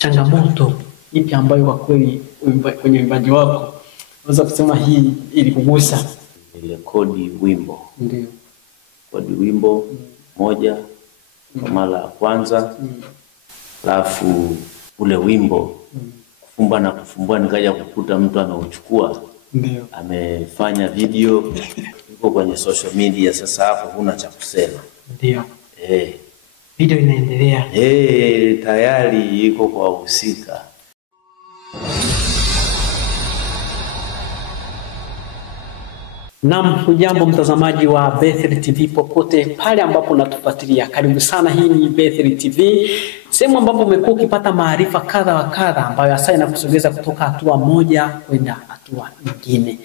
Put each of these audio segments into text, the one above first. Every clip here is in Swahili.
changamoto ipi ambayo kwa kweli kwenye uimbaji wako unaweza kusema hii ilikugusa? Nilikodi wimbo. Ndio. Kodi wimbo moja kwa mara ya kwanza. Alafu ule wimbo kufumba na kufumbua nikaja kukuta mtu ameuchukua. Ndio. Amefanya video iko kwenye social media, sasa hapo huna cha kusema. Ndio. Video inaendelea. Tayari iko kwa wahusika. Naam, hujambo mtazamaji wa Bethel TV popote pale ambapo unatufuatilia. Karibu sana, hii ni Bethel TV, sehemu ambapo umekuwa ukipata maarifa kadha wa kadha ambayo hasa inakusogeza kutoka hatua moja kwenda hatua nyingine.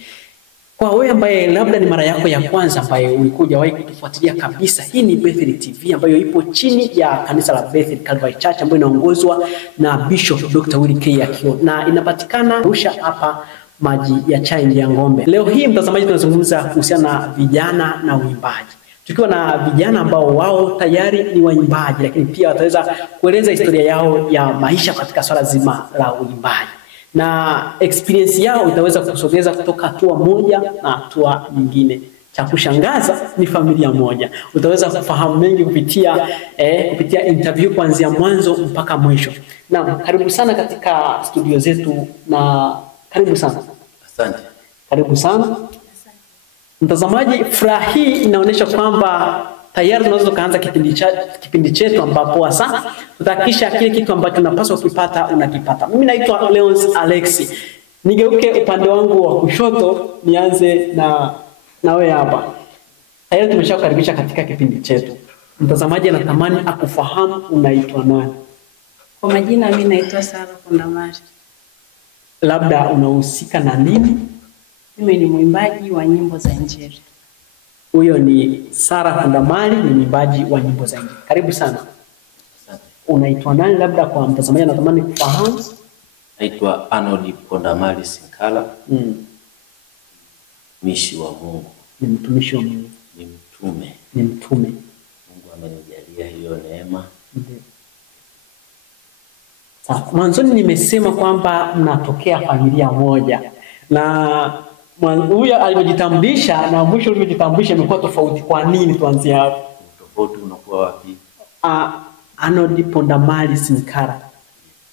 Kwa wewe ambaye labda ni mara yako ya kwanza ambaye ulikuwa hujawahi kutufuatilia kabisa, hii ni Bethel TV ambayo ipo chini ya kanisa la Bethel Calvary Church ambayo inaongozwa na Bishop Dr. Willy K. Akio na inapatikana Arusha hapa Maji ya Chai ya Ng'ombe. Leo hii mtazamaji, tunazungumza kuhusiana na vijana na uimbaji. Tukiwa na vijana ambao wao tayari ni waimbaji, lakini pia wataweza kueleza historia yao ya maisha katika swala zima la uimbaji. Na experience yao itaweza kusogeza kutoka hatua moja na hatua nyingine. Cha kushangaza ni familia moja. Utaweza kufahamu mengi kupitia interview kuanzia mwanzo mpaka mwisho. Naam, karibu sana katika studio zetu na karibu sana. Asante. Karibu sana. Mtazamaji, furaha hii inaonyesha kwamba tayari tunaweza kuanza kipindi chetu ambapo sasa tutahakikisha kile kitu ambacho tunapaswa kupata unakipata. Mimi naitwa Leons Alexi. Nigeuke upande wangu wa kushoto, nianze na wewe hapa. Tayari tumeshakukaribisha katika kipindi chetu. Mtazamaji anatamani akufahamu unaitwa nani? Kwa majina mimi naitwa Sara Kondamari. Labda unahusika na nini? Mimi ni mwimbaji wa nyimbo za Injili. Huyo ni Sara Kondamari, ni mwimbaji wa nyimbo za Injili. Karibu sana. Asante. Unaitwa nani labda kwa mtazamaji anatamani kufahamu? Naitwa Arnold Kondamari Sinkala. Mtumishi wa Mungu. Ni mtumishi wa Mungu. Ni mtume. Ni mtume. Mungu amenijalia hiyo neema. Ndio. Sasa mwanzoni nimesema kwamba mnatokea familia moja. Na huyu alipojitambulisha na mwisho alipojitambulisha imekuwa tofauti. Kwa nini? Tuanzie hapo. Tofauti unakuwa wapi? Arnold Kondamari Sinkala.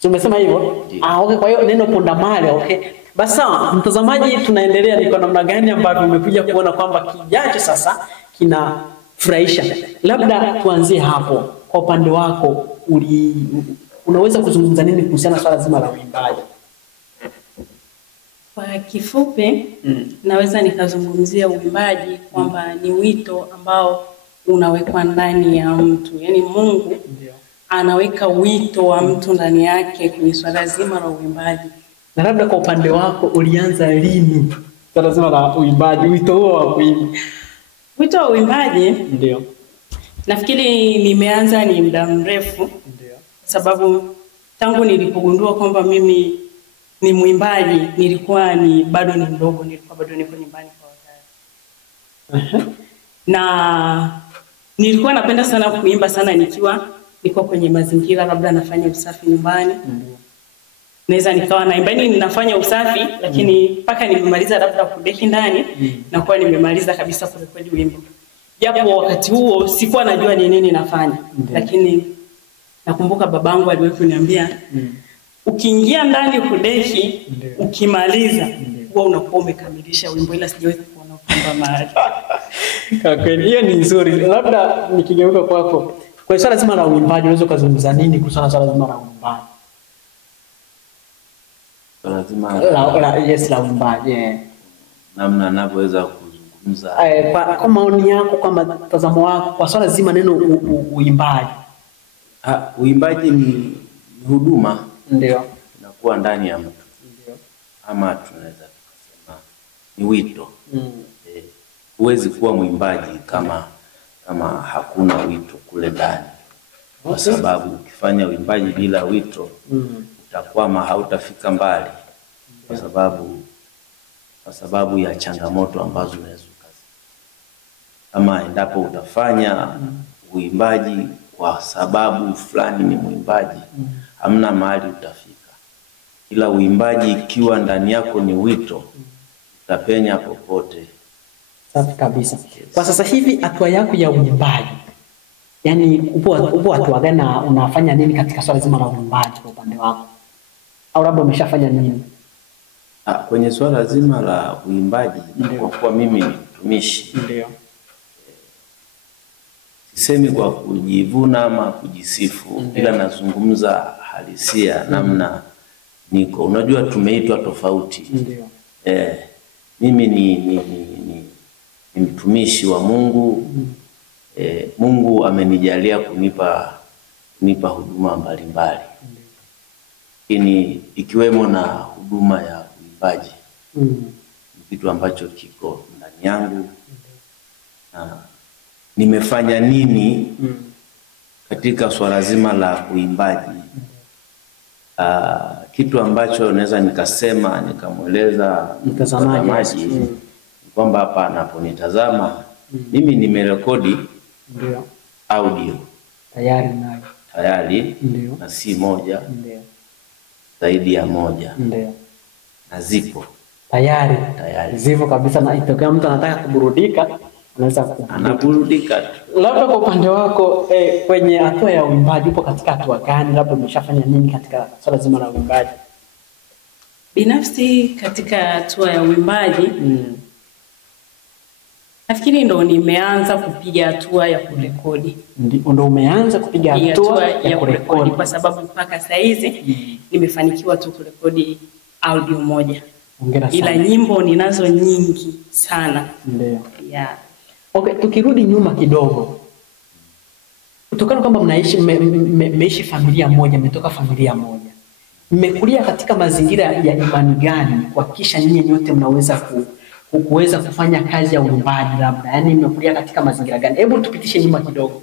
Tumesema hivyo? Okay, kwa hiyo neno Kondamari, okay. Basi sawa, mtazamaji, tunaendelea ni kwa namna gani ambavyo umekuja kuona kwamba kijacho sasa kinafurahisha. Labda tuanzie hapo. Kwa upande wako unaweza kuzungumza nini kuhusiana na swala zima la uimbaji? Kwa kifupi, naweza nikazungumzia uimbaji kwamba ni wito ambao unawekwa ndani ya mtu. Yaani Mungu anaweka wito wa mtu ndani yake kwenye swala zima la uimbaji. Na labda kwa upande wako ulianza lini swala zima la uimbaji, wito huo wa kuimba? Wito wa uimbaji? Ndio. Nafikiri nimeanza ni muda mrefu. Ndio. Sababu tangu nilipogundua kwamba mimi ni mwimbaji nilikuwa bado ni mdogo, nilikuwa bado niko nyumbani kwa wazazi. Na nilikuwa napenda sana kuimba sana niko kwenye mazingira labda nafanya usafi nyumbani. Naweza nikawa naimba, ninafanya usafi lakini mpaka nimemaliza labda kudeki ndani na kuwa nimemaliza kabisa kurekodi wimbo. Japo wakati huo sikuwa najua ni nini nafanya. Lakini nakumbuka babangu aliwahi kuniambia ukiingia ndani kudeki, ukimaliza huwa unakuwa umekamilisha wimbo, ila sijawahi kuona kwamba mahali. Kwa kweli hiyo ni nzuri. Labda nikigeuka kwako, kwa swala zima la uimbaji unaweza kuzungumza nini kuhusiana na swala zima la uimbaji? Swala zima la uimbaji. Namna ninavyoweza kuzungumza. Kwa maoni yako, kwa mtazamo wako kwa swala zima neno uimbaji. Uimbaji ni huduma. Ndio. Inakuwa ndani ya mtu. Ndio. Ama tunaweza kusema ni wito. Huwezi kuwa mwimbaji kama hakuna wito kule ndani. Kwa sababu ukifanya uimbaji bila wito utakwama, hautafika mbali. Kwa sababu ya changamoto ambazo unaweza kukaza. Kama endapo utafanya uimbaji kwa sababu fulani ni mwimbaji, hamna mahali utafika. Ila uimbaji ikiwa ndani yako ni wito, utapenya popote. Safi kabisa. Kwa sasa hivi hatua yako ya uimbaji, yani upo hatua gani, unafanya nini katika swala zima la uimbaji kwa upande wako? Au labda umeshafanya nini? Kwenye swala zima la uimbaji, kwa kuwa mimi ni mtumishi, ndio sisemi kwa kujivuna ama kujisifu, ila nazungumza halisia namna niko. Unajua tumeitwa tofauti. Ndio. Mimi ni mtumishi wa Mungu. Mungu amenijalia kunipa huduma mbalimbali. Ikiwemo na huduma ya uimbaji. Kitu ambacho kiko ndani yangu. Nimefanya nini katika swala zima la uimbaji? Kitu ambacho naweza nikasema nikamweleza mtazamaji kwamba hapa anaponitazama mimi nimerekodi audio tayari na si moja, zaidi ya moja, na zipo tayari zipo kabisa, na itokea mtu anataka kuburudika anaweza anaburudika. Labda kwa upande wako kwenye hatua ya uimbaji upo katika hatua gani? Labda umeshafanya nini katika swala zima la uimbaji? Binafsi katika hatua ya uimbaji nafikiri ndo nimeanza kupiga hatua ya kurekodi. Ndo umeanza kupiga hatua ya kurekodi? Kwa sababu mpaka sasa hizi nimefanikiwa tu kurekodi audio moja. Hongera sana. Ila nyimbo ninazo nyingi sana. Ndio. Yeah. Okay, tukirudi nyuma kidogo. Kutokana kwamba mmeishi familia moja, mmetoka familia moja. Mmekulia katika mazingira ya imani gani kuhakikisha nyinyi nyote mnaweza kuweza kufanya kazi ya uimbaji labda? Yaani mmekulia katika mazingira gani? Hebu tupitishe nyuma kidogo.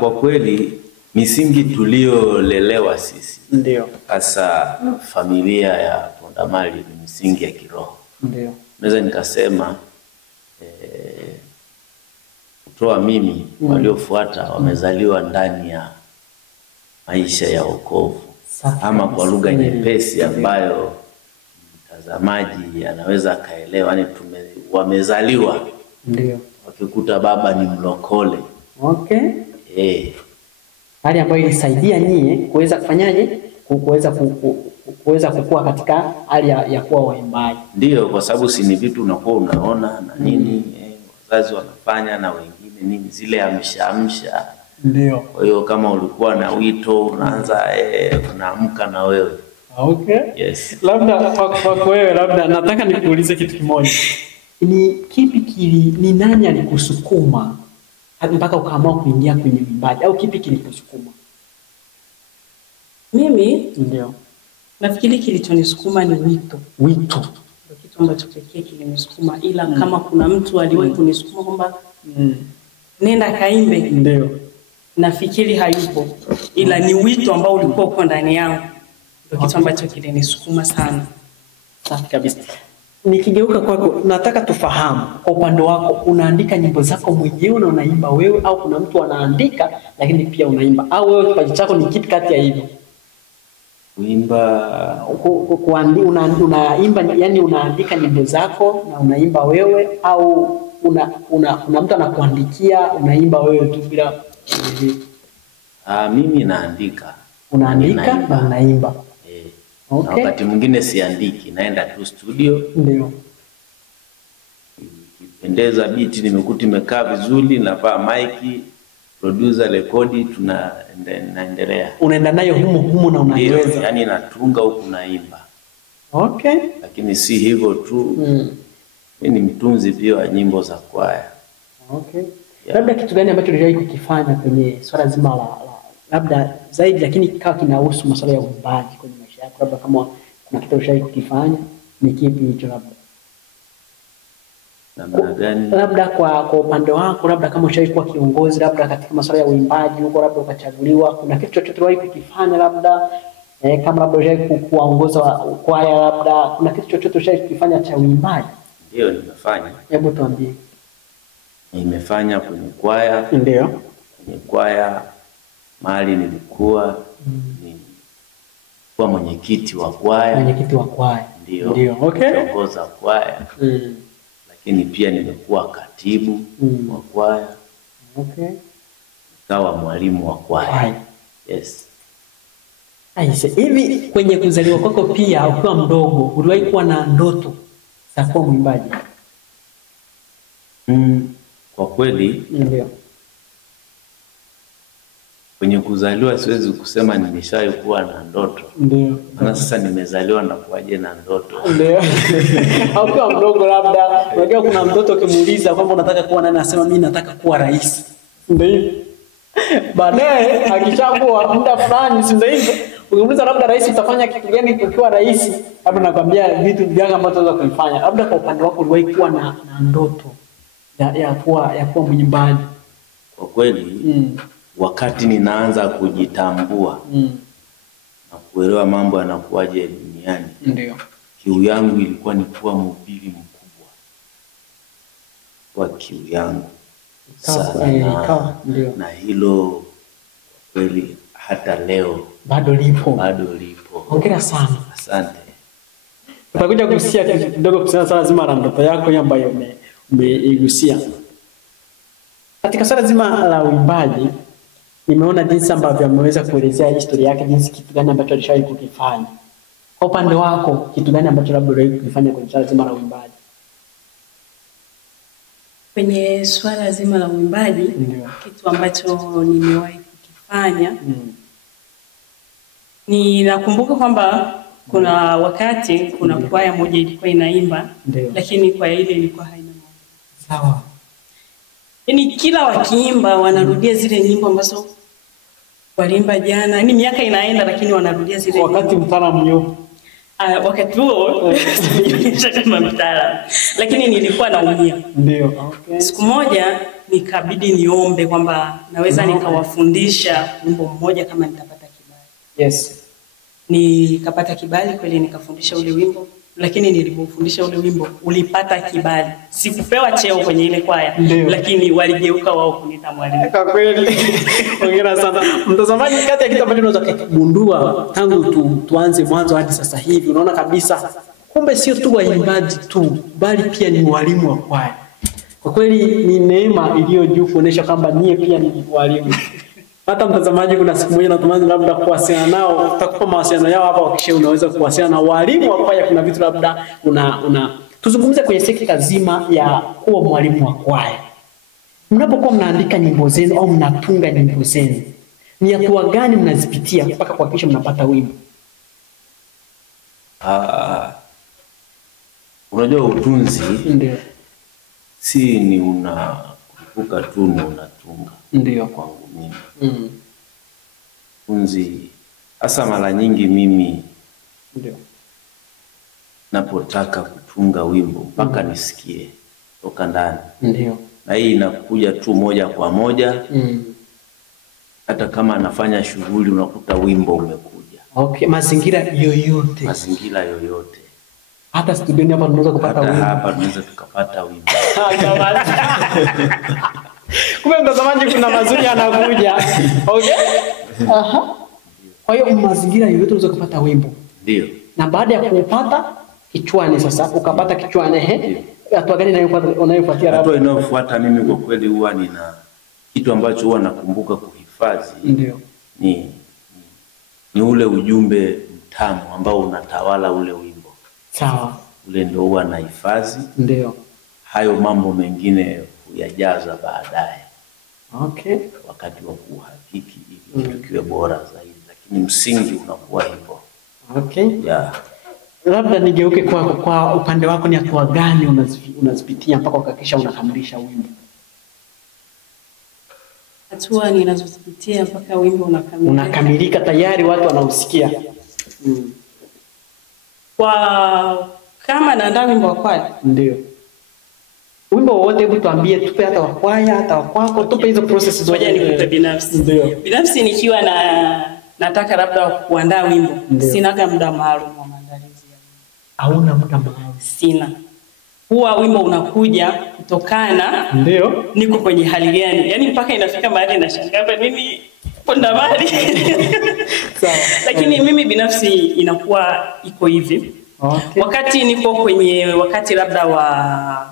Kwa kweli misingi tuliolelewa sisi. Ndio. Hasa familia ya Pondamali ni misingi ya kiroho. Ndio. Naweza nikasema kutoa mimi waliofuata wamezaliwa ndani ya maisha ya wokovu. Ama kwa lugha nyepesi ambayo mtazamaji anaweza kaelewa, yani wamezaliwa ndio wakikuta baba ni mlokole. Okay. Hali ambayo ilisaidia nyie kuweza kufanyaje? Kuweza kukua katika hali ya kuwa waimbaji. Ndio, kwa sababu si ni vitu unakuwa unaona na nini wazazi wanafanya na wengine nini zile amsha. Ndio. Kwa hiyo kama ulikuwa na wito unaanza unaamka na wewe. Okay. Yes. Labda kwa wewe, labda nataka nikuulize kitu kimoja. Ni nani alikusukuma mpaka ukaamua kuingia kwenye uimbaji, au kipi kilikusukuma? Mimi ndio nafikiri kilichonisukuma ni wito. Ndio kitu ambacho pekee kilinisukuma, ila kama kuna mtu aliwahi kunisukuma kwamba nenda kaimbe, ndio nafikiri hayupo, ila ni wito ambao ulikuwa uko ndani yangu. Ndio kitu ambacho kilinisukuma sana. Safi kabisa. Nikigeuka kwako, nataka tufahamu kwa upande wako, unaandika nyimbo zako mwenyewe na unaimba wewe, au kuna mtu anaandika lakini pia unaimba, au wewe kipaji chako ni kipi kati ya hivyo? Kuimba, unaimba, yani unaandika nyimbo zako na unaimba wewe, au kuna mtu anakuandikia unaimba wewe tu bila? Mimi naandika. Unaandika na unaimba. Okay. Na wakati mwingine siandiki, naenda tu studio. Ndio. Pendeza beat nimekuta imekaa vizuri, navaa mic, producer rekodi, tunaendelea. Unaenda nayo humo na unaiweza. Yaani natunga huku naimba. Okay. Lakini si hivyo tu. Mimi ni mtunzi pia wa nyimbo za kwaya. Okay. Yeah. Labda kitu gani ambacho uliwahi kukifanya kwenye swala zima la labda zaidi lakini kikawa kinahusu masuala ya uimbaji kwenye maisha yako, labda kama kuna kitu ulishawahi kukifanya, ni kipi hicho labda? Namna gani? Labda kwa upande wako, labda kama ushawahi kuwa kiongozi labda katika masuala ya uimbaji huko, labda ukachaguliwa, kuna kitu chochote uliwahi kukifanya labda kama labda ushawahi kuongoza kwaya, labda kuna kitu chochote ushawahi kukifanya cha uimbaji? Ndio, nimefanya. Hebu tuambie. Nimefanya kwenye kwaya. Ndio. Kwenye kwaya mahali nilikuwa ni kuwa mwenyekiti wa kwaya. Mwenyekiti wa kwaya. Ndio. Okay. Kuongoza kwaya. Lakini pia nimekuwa katibu wa kwaya. Okay. Nikawa mwalimu wa kwaya. Yes. Aise, hivi kwenye kuzaliwa kwako pia ukiwa mdogo uliwahi kuwa na ndoto za kuwa mwimbaji? Kwa kweli ndio. Kwenye kuzaliwa siwezi kusema nimeshawahi kuwa na ndoto. Ndio. Na sasa nimezaliwa na kuwaje na ndoto. Ndio. Au ukiwa mdogo labda unajua kuna mtoto ukimuuliza kwamba unataka kuwa nani anasema mimi nataka kuwa rais. Ndio. Baadaye akishakuwa muda fulani si ndio hivyo? Ukimuuliza labda rais utafanya kitu gani ukiwa rais? Labda nakwambia vitu vingi ambavyo unaweza kufanya. Labda kwa upande wako uliwahi kuwa na ndoto ya kuwa mwimbaji? Kwa kweli wakati ninaanza kujitambua na kuelewa mambo yanakuaje duniani, ndio kiu yangu ilikuwa ni kuwa mhubiri mkubwa. Kwa kiu yangu sana, na hilo kweli hata leo bado lipo. Hongera sana. Asante. Tutakuja kusikia kidogo kuhusiana swala zima la ndoto yako ambayo umeigusia. Katika swala zima la uimbaji, nimeona jinsi ambavyo ameweza kuelezea historia yake, jinsi kitu gani ambacho alishawahi kukifanya. Kwa upande wako, kitu gani ambacho labda uliwahi kufanya kwenye swala zima la uimbaji? Kwenye swala zima la uimbaji, kitu ambacho nimewahi kukifanya, ninakumbuka kwamba kuna wakati kuna kwaya moja ilikuwa inaimba, lakini kwaya ile ilikuwa haina maombi. Sawa. Yaani kila wakiimba wanarudia zile nyimbo ambazo waliimba jana. Yaani miaka inaenda lakini wanarudia zile wakati mtaalamu yupo. Wakati huo kama mtaalamu. Lakini nilikuwa naumia. Ndio. Okay. Siku moja nikabidi niombe kwamba naweza nikawafundisha wimbo mmoja kama nitapata kibali. Yes. Nikapata kibali kweli nikafundisha ule wimbo, lakini nilipofundisha ule wimbo ulipata kibali. Sikupewa cheo kwenye ile kwaya, lakini waligeuka wao kuniita mwalimu. Kwa kweli. Hongera sana. Mtazamaji, kati ya kitu ambacho unaweza kugundua tangu tuanze mwanzo hadi sasa hivi, unaona kabisa kumbe sio tu waimbaji tu, bali pia ni walimu wa kwaya. Kwa kweli ni neema iliyo juu kuonesha kwamba niye pia ni walimu. Hata mtazamaji, kuna siku moja natumani labda kuwasiliana nao, tutakupa mawasiliano yao hapa, wakisha unaweza kuwasiliana na walimu wa kwaya. Kuna vitu labda tuzungumze kwenye sekta zima ya kuwa mwalimu wa kwaya. Mnapokuwa mnaandika nyimbo zenu au mnatunga nyimbo zenu, ni hatua gani mnazipitia mpaka kuhakikisha mnapata wimbo? Unajua utunzi ndio si ni unakurupuka tu na unatunga. Ndio kwangu mimi. Utunzi hasa mara nyingi mimi ndio napotaka kutunga wimbo mpaka nisikie toka ndani. Ndio. Na hii inakuja tu moja kwa moja. Hata kama anafanya shughuli unakuta wimbo umekuja. Okay, mazingira yoyote. Mazingira yoyote. Hata studioni hapa tunaweza kupata wimbo. Hapa tunaweza tukapata wimbo. Kumbe mtazamaji, kuna mazuri yanakuja. Okay? Aha. Kwa hiyo mazingira yoyote unaweza kupata wimbo. Ndio. Na baada ya kupata kichwani sasa, ukapata kichwani, hatua gani unayofuatia? Hatua inayofuata mimi kwa kweli huwa nina kitu ambacho huwa nakumbuka kuhifadhi. Ndio. Ni ule ujumbe mtamu ambao unatawala ule wimbo. Sawa. Ule ndio huwa nahifadhi. Ndio. Hayo mambo mengine huyajaza baadaye. Okay. Wakati wa kuhakiki ili tukiwe bora zaidi, lakini msingi unakuwa hivyo. Okay. Yeah. Labda nigeuke kwa upande wako, ni hatua gani unazipitia mpaka kuhakikisha unakamilisha wimbo? Hatua ninazozipitia mpaka wimbo unakamilika tayari watu wanausikia. Kwa kama naandaa wimbo wa kwaya. Ndio. Wimbo wote, hebu tuambie, tupe hata wa kwaya, hata wa kwako, tupe hizo process zote. Nikupe binafsi. Ndio. Binafsi nikiwa nataka labda kuandaa wimbo, sina muda maalum wa maandalizi ya wimbo. Hauna muda maalum? Sina. Huwa wimbo unakuja kutokana ndio niko kwenye hali gani. Yaani mpaka inafika mahali nashangaa nini kwenda mbali. Sawa. Lakini mimi binafsi inakuwa iko hivi. Okay. Wakati niko kwenye wakati labda wa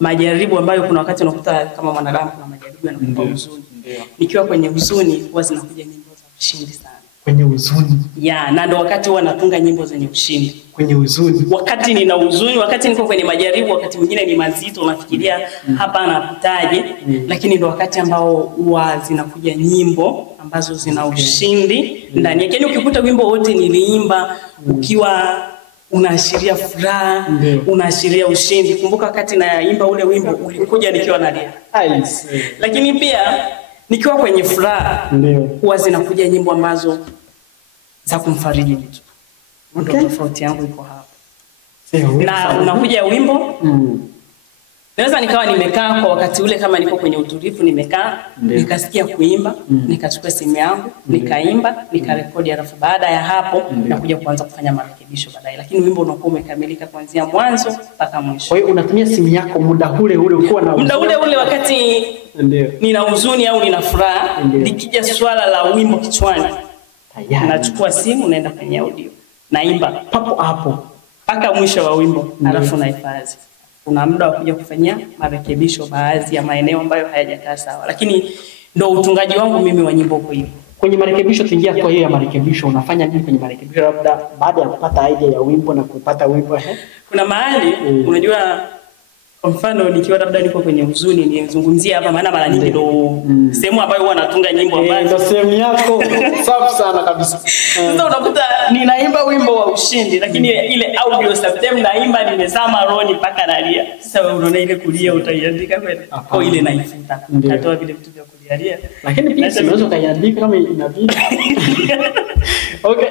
majaribu ambayo kuna wakati unakuta kama mwanadamu kuna majaribu yanakupa huzuni. Nikiwa kwenye huzuni huwa zinakuja nyimbo za ushindi sana. Kwenye huzuni. Ya, na ndo wakati huwa natunga nyimbo zenye ushindi. Kwenye huzuni. Wakati nina huzuni, wakati niko kwenye majaribu, wakati mwingine ni mazito unafikiria hapa anapitaje, lakini ndo wakati ambao huwa zinakuja nyimbo ambazo zina ushindi ndani yake. Yaani ukikuta wimbo wote niliimba ukiwa unaashiria furaha, unaashiria ushindi. Kumbuka wakati naimba ule wimbo ulikuja nikiwa nalia. Lakini pia nikiwa kwenye furaha huwa zinakuja nyimbo ambazo za kumfariji mtu. Ndio tofauti yangu iko hapa. Na unakuja wimbo naweza nikawa nimekaa kwa wakati ule kama niko kwenye utulivu nimekaa nikasikia kuimba nikachukua simu yangu nikaimba nikarekodi, alafu baada ya hapo nakuja kuanza kufanya marekebisho baadaye, lakini wimbo unakuwa umekamilika kuanzia mwanzo mpaka mwisho. Kwa hiyo unatumia simu yako muda ule ukiwa na muda ule wakati nina huzuni au nina furaha, nikija swala la wimbo kichwani nachukua simu naenda kwenye audio naimba papo hapo mpaka mwisho wa wimbo, alafu nahifadhi. Kuna muda wa kuja kufanyia marekebisho baadhi ya maeneo ambayo hayajakaa sawa, lakini ndo utungaji wangu mimi wa nyimbo kwa hivyo. Kwenye marekebisho tuingia kwa hiyo ya marekebisho, unafanya nini kwenye marekebisho labda baada ya kupata idea ya wimbo na kupata wimbo? Kuna mahali unajua, kwa mfano nikiwa labda niko kwenye huzuni nizungumzia hapa, maana mara nyingi ndo sehemu ambayo huwa natunga nyimbo ambazo ndo sehemu yako safi sana kabisa. Sasa unakuta ninaimba wimbo wa ushindi, lakini ile audio sometimes naimba nimezama roho mpaka nalia. Sasa wewe unaona ile kulia utaiandika kweli? Kwa ile naifuta. Natoa vile vitu vya kulia. Lakini pia unaweza kaiandika kama inabidi. Okay,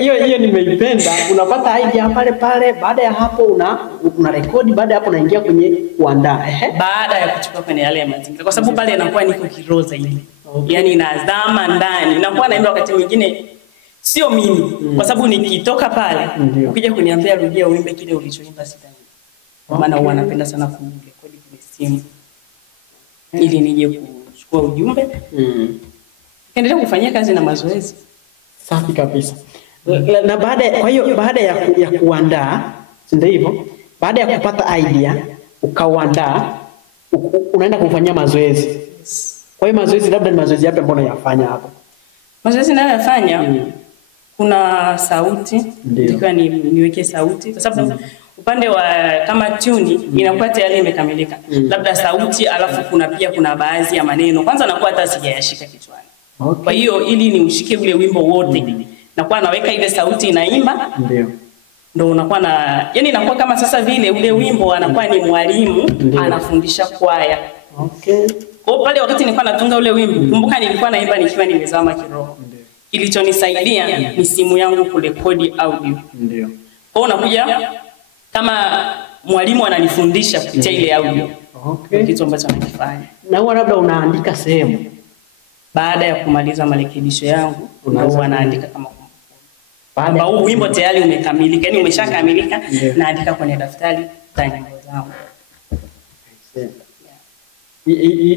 hiyo nimeipenda. Unapata idea pale, baada ya hapo una rekodi, baada ya hapo unaingia kwenye kuandaa. Baada ya kuchukua kwenye yale mazingira, kwa sababu pale inakuwa niko kiroho zaidi. Yaani nazama ndani. Inakuwa naimba wakati mwingine sio mimi, kwa sababu nikitoka pale ukija kuniambia rudia uimbe kile ulichoimba sitaimba. Kwa maana huwa napenda sana kurekodi kwenye simu ili nije kuchukua ujumbe. Endelea kufanyia kazi na mazoezi. Safi kabisa. Na baada ya kuandaa, ndio hivyo, baada ya kupata idea ukauandaa, unaenda kufanyia mazoezi. Kwa hiyo mazoezi labda ni mazoezi yapi ambayo unayafanya hapo? Mazoezi ninayofanya kuna sauti, nikiwa niweke sauti, kwa sababu upande wa kama tune inakuwa tayari imekamilika. Labda sauti, alafu kuna baadhi ya maneno kwanza nakuwa hata sijayashika kichwani. Kwa hiyo ili ni ushike ule wimbo wote, nakuwa naweka ile sauti inaimba. Ndio unakuwa yani inakuwa kama sasa vile ule wimbo anakuwa ni mwalimu anafundisha kwaya. Kwa pale wakati nilikuwa natunga ule wimbo, kumbuka nilikuwa naimba nikiwa nimezama kiroho. Kilichonisaidia ni simu yangu kurekodi audio. Kwa unakuja kama mwalimu ananifundisha kupitia ile audio. Kitu ambacho anakifanya. Na huwa labda unaandika sehemu baada ya kumaliza marekebisho yangu, unaanza naandika kama baada huu wimbo tayari umekamilika, yani umeshakamilika, naandika kwenye daftari la nyimbo zangu.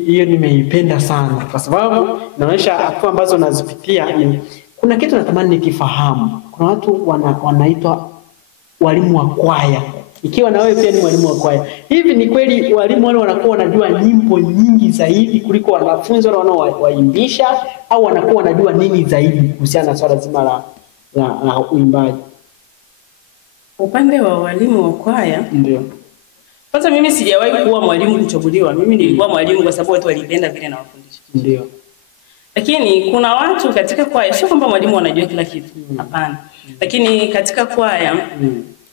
Hiyo nimeipenda sana kwa sababu inaonyesha hatua ambazo nazipitia. Kuna kitu natamani nikifahamu. Kuna watu wanaitwa walimu wa kwaya. Ikiwa na wewe pia ni mwalimu wa kwaya, hivi ni kweli walimu wale wanakuwa wanajua nyimbo nyingi zaidi kuliko wanafunzi wale wanaoimbisha, au wanakuwa wanajua nini zaidi kuhusiana na swala zima la uimbaji? Upande wa walimu wa kwaya, ndio. Kwanza mimi sijawahi kuwa mwalimu kuchaguliwa. Mimi nilikuwa mwalimu kwa sababu watu walipenda vile na wafundisha. Ndio. Lakini kuna watu katika kwaya, sio kwamba mwalimu anajua kila kitu. Hapana. Lakini katika kwaya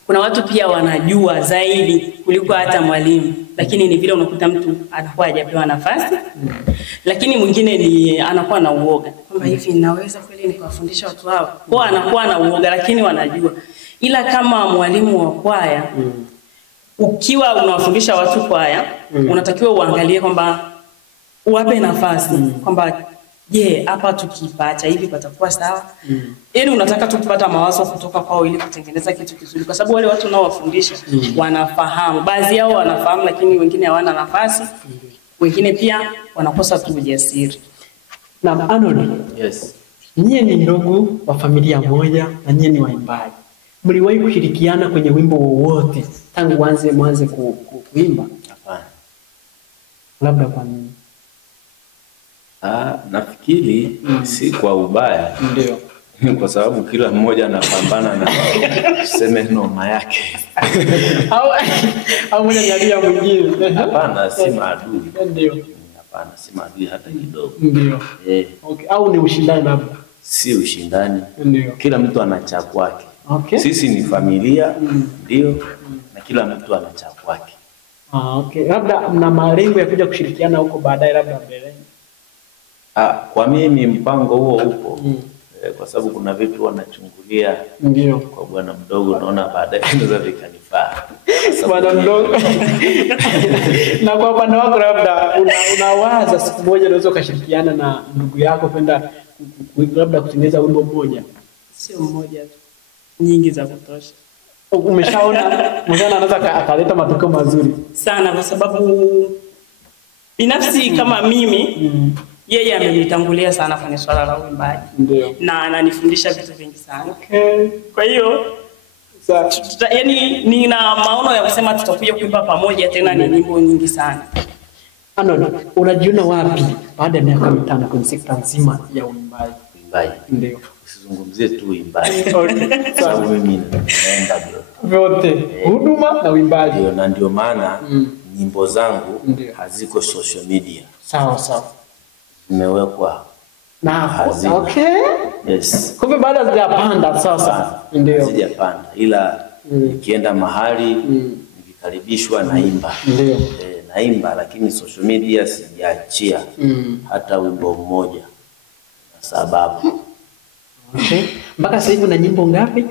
kuna watu pia wanajua zaidi kuliko hata mwalimu. Lakini ni vile unakuta mtu anakuwa hajapewa nafasi. Lakini mwingine ni anakuwa na uoga. Kwamba hivi ninaweza kweli nikawafundisha watu hao? Kwa anakuwa na uoga, lakini wanajua. Ila kama mwalimu wa kwaya, ukiwa unawafundisha watu kwaya, unatakiwa uangalie kwamba uwape nafasi, kwamba je, hapa tukipata hivi patakuwa sawa? Yaani unataka tu kupata mawazo kutoka kwao ili kutengeneza kitu kizuri, kwa sababu wale watu unaowafundisha wanafahamu. Baadhi yao wanafahamu, lakini wengine hawana nafasi. Wengine pia wanakosa tu ujasiri. Na Arnold, Yes. nyie ni ndugu wa familia moja na nyie ni waimbaji. Mliwahi kushirikiana kwenye wimbo wowote tangu mwanze kuimba? Hapana. Labda kwa nini? Nafikiri si kwa ubaya. Ndio. Kwa sababu kila mmoja anapambana na tuseme noma yake. Au mmoja ni adui ya mwingine. Hapana, si maadui. Ndio. Hapana, si maadui hata kidogo. Ndio. Okay. Au ni ushindani labda? Si ushindani. Ndio. Kila mtu ana cha kwake. Okay. Sisi ni familia, ndio, na kila mtu ana cha kwake. Okay. Labda mna malengo ya kuja kushirikiana huko baadaye labda mbele? Kwa mimi mpango huo upo. Kwa sababu kuna vitu wanachungulia. Ndio. Kwa bwana mdogo naona baadaye inaweza vikanifaa. Bwana mdogo. Na kwa upande wako labda unawaza siku moja unaweza ukashirikiana na ndugu yako kwenda labda kutengeneza wimbo mmoja? Sio mmoja tu, nyingi za kutosha. Umeshaona anaweza akaleta matokeo mazuri sana, kwa sababu binafsi kama mimi yeye amenitangulia sana kwenye swala la uimbaji. Ndio. Na ananifundisha vitu vingi sana. Okay. Kwa hiyo yani nina maono ya kusema tutakuja kuimba pamoja tena ni nyimbo nyingi sana. Arnold, unajiona wapi baada ya miaka 5 kwenye sekta nzima ya uimbaji? Ndio. Usizungumzie tu uimbaji. Sababu mimi naenda vyote, huduma na uimbaji. Na ndio maana nyimbo zangu haziko social media. Sawa. Nimewekwa na okay. Yes. Kumbe baada sijapanda sasa. Ndio. Sijapanda ila nikienda mahali nikikaribishwa naimba. Ndio. Naimba lakini social media sijaachia hata wimbo mmoja. Sababu. Okay. Mpaka sasa hivi una nyimbo ngapi?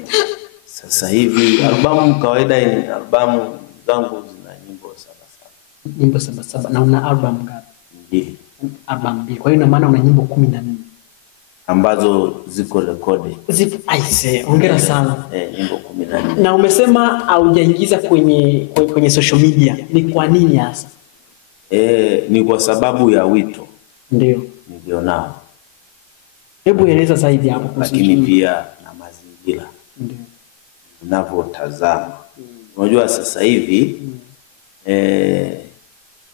Sasa hivi albamu kawaida ni albamu zangu zina nyimbo 7. Nyimbo 7. Na una album ngapi? 2. Album 2. Kwa hiyo ina maana una nyimbo 14 ambazo ziko recorded. Aise, hongera sana. Nyimbo 14. Na umesema haujaingiza kwenye social media. Ni kwa nini hasa? Ni kwa sababu ya wito. Ndio. Nilionao. Hebu eleza zaidi hapo. Lakini pia na mazingira. Ndio. Unavyotazama. Unajua sasa hivi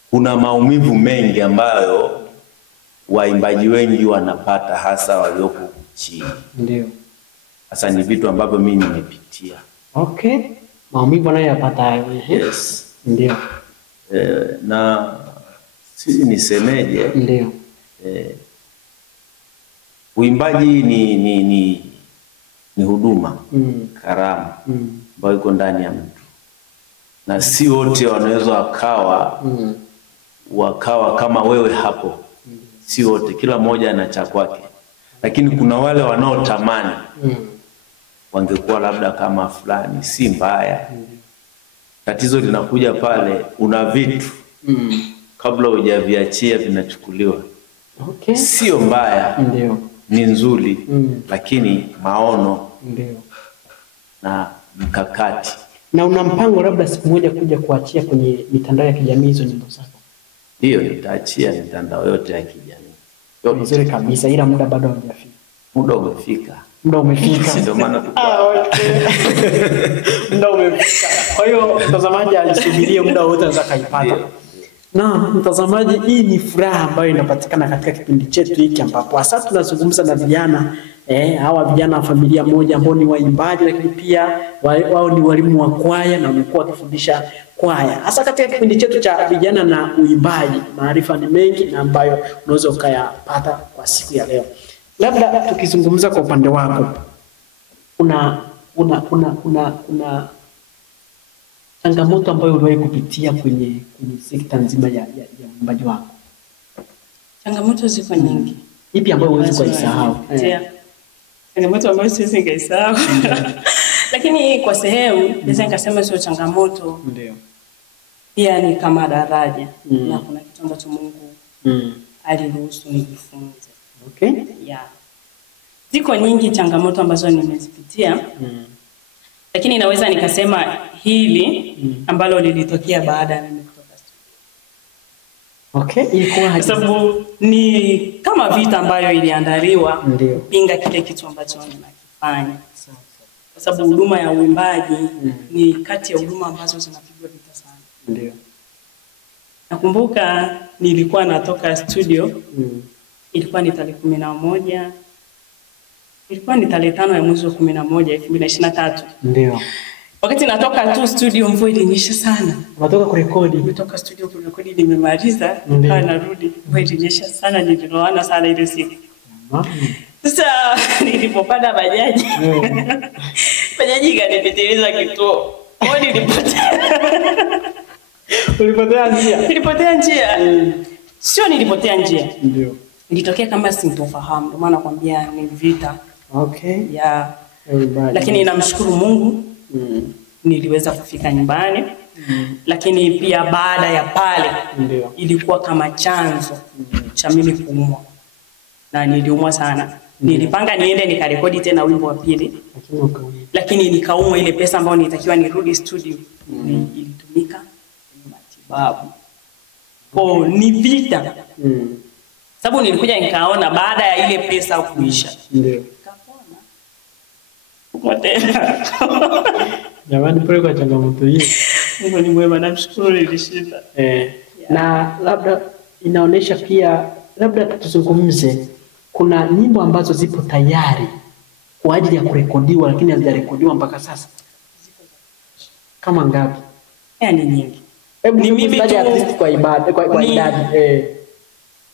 kuna maumivu mengi ambayo waimbaji wengi wanapata hasa walioko chini. Ndio. Sasa ni vitu ambavyo mimi nimepitia. Okay. Maumivu anayopata hayo. Yes. Ndio. Na sisi nisemeje? Ndio. Uimbaji ni huduma, karama ambayo iko ndani ya mtu. Na si wote wanaweza wakawa kama wewe hapo. Si wote, kila mmoja ana cha kwake. Lakini kuna wale wanaotamani wangekuwa labda kama fulani, si mbaya. Tatizo linakuja pale una vitu kabla hujaviachia vinachukuliwa. Okay. Sio mbaya. Ndio. Ni nzuri lakini maono na mkakati. Na una mpango labda siku moja kuja kuachia kwenye mitandao ya kijamii hizo nyimbo zako? Ndio, nitaachia mitandao yote ya kijamii. Nzuri kabisa, ila muda bado haujafika. Muda umefika. Muda umefika. Ndio maana okay. Muda umefika. Kwa hiyo mtazamaji asubirie muda wote anaweza kaipata. Na mtazamaji, hii ni furaha ambayo inapatikana katika kipindi chetu hiki ambapo hasa tunazungumza na vijana hawa vijana wa familia moja ambao ni waimbaji, lakini pia wao ni walimu wa kwaya na wamekuwa wakifundisha kwaya. Hasa katika kipindi chetu cha vijana na uimbaji, maarifa ni mengi na ambayo unaweza ukayapata kwa siku ya leo. Labda tukizungumza kwa upande wako, una changamoto ambayo uliwahi kupitia kwenye sekta nzima ya uimbaji wako? Changamoto ziko nyingi. Ipi ambayo huwezi kuisahau? Changamoto ambayo siwezi kuisahau. Lakini kwa sehemu naweza nikasema sio changamoto. Ndio. Pia ni kama daraja. Na kuna kitu ambacho Mungu aliruhusu nijifunze. Okay. Yeah. Ziko nyingi changamoto ambazo nimezipitia. Lakini naweza nikasema hili ambalo lilitokea baada ya mimi kutoka studio. Okay, ilikuwa kwa sababu ni kama vita ambayo iliandaliwa ndio pinga kile kitu ambacho ninakifanya. Kwa sababu huduma ya uimbaji ni kati ya huduma ambazo zinapigwa vita sana. Ndio. Nakumbuka nilikuwa natoka studio. Ilikuwa ni tarehe 11. Ilikuwa ni tarehe 5 ya mwezi wa 11 2023. Ndio. Wakati natoka tu studio mvua ilinyesha sana. Unatoka kurekodi? Nimetoka studio kurekodi nimemaliza, nikawa narudi. Mvua ilinyesha sana, nililoana sana ile siku. Sasa nilipopanda bajaji. Bajaji ikanipitiliza kituo. Kwa nilipotea. Ulipotea njia? Nilipotea njia. Sio nilipotea njia. Ndio. Nilitokea kama sintofahamu, ndio maana nakwambia ni vita. Okay. Ya. Lakini namshukuru Mungu. Niliweza kufika nyumbani. Lakini pia baada ya pale ilikuwa kama chanzo cha mimi kuumwa. Na niliumwa sana. Nilipanga niende nikarekodi tena wimbo wa pili. Lakini nikaumwa, ile pesa ambayo nilitakiwa nirudi studio ilitumika kwenye matibabu. Kwa ni vita. Sababu nilikuja nikaona baada ya ile pesa kuisha. Ndio. Tena. Jamani, pole kwa changamoto hii. Mungu ni mwema, namshukuru nilishinda. Na labda inaonesha pia, labda tuzungumze, kuna nyimbo ambazo zipo tayari kwa ajili ya kurekodiwa lakini hazijarekodiwa mpaka sasa. Kama ngapi? Ni nyingi. Ni mimi tu kwa ibada, kwa idadi.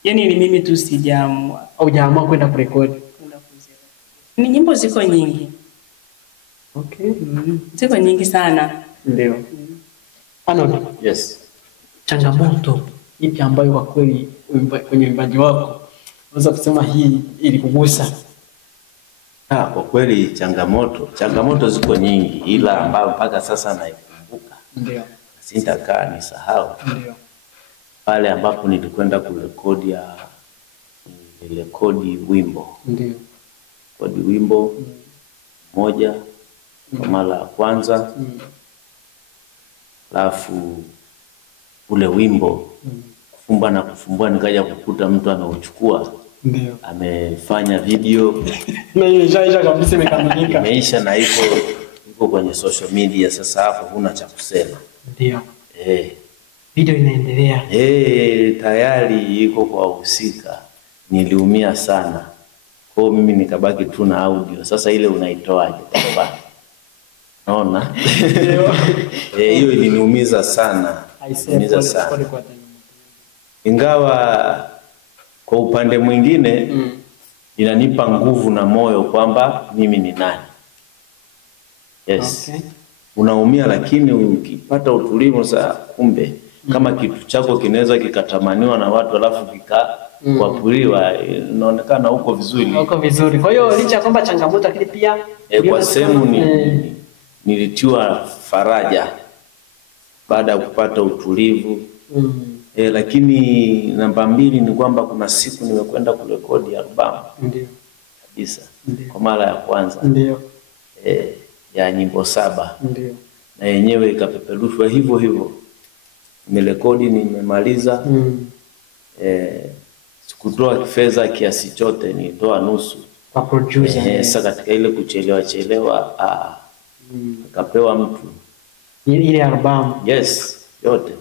Yaani ni mimi tu sijaamua. Au jaamua kwenda kurekodi. Ni nyimbo ziko nyingi. Okay. Ziko nyingi sana. Ndio. Arnold. Yes. Changamoto ipi ambayo kwa kweli kwenye uimbaji wako unaweza kusema hii ilikugusa? Kwa kweli changamoto ziko nyingi, ila ambayo mpaka sasa naikumbuka. Ndio. Sitakaa nisahau. Ndio. Pale ambapo nilikwenda kurekodi wimbo. Ndio. Kodi wimbo moja kwa mara ya kwanza. Alafu ule wimbo kufumba na kufumbua nikaja kukuta mtu ameuchukua. Ndio. Amefanya video. Na imeisha kabisa, imekamilika. Imeisha na iko kwenye social media, sasa hapo huna cha kusema. Ndio. Video inaendelea. Tayari iko kwa wahusika. Niliumia sana. Kwa mimi nikabaki tu na audio. Sasa ile unaitoaje kwa baba? Naona. Hiyo iliniumiza sana. Iliniumiza sana. Ingawa kwa upande mwingine inanipa nguvu na moyo kwamba mimi ni nani. Yes. Okay. Unaumia lakini ukipata utulivu sasa, kumbe kama kitu chako kinaweza kikatamaniwa na watu alafu kuapuliwa, inaonekana uko vizuri. Uko vizuri. Kwa hiyo licha kwamba changamoto, lakini pia kwa sehemu nilitiwa faraja baada ya kupata utulivu. Lakini namba 2 ni kwamba kuna siku nimekwenda kurekodi album. Ndio. Kabisa. Kwa mara ya kwanza. Ndio. Ya nyimbo 7. Ndio. Na yenyewe ikapeperushwa hivyo hivyo. Nimerekodi, nimemaliza. Sikutoa fedha kiasi chote, nilitoa nusu kwa producer. Sasa katika ile kuchelewa akapewa mtu ile album. Yes, yote.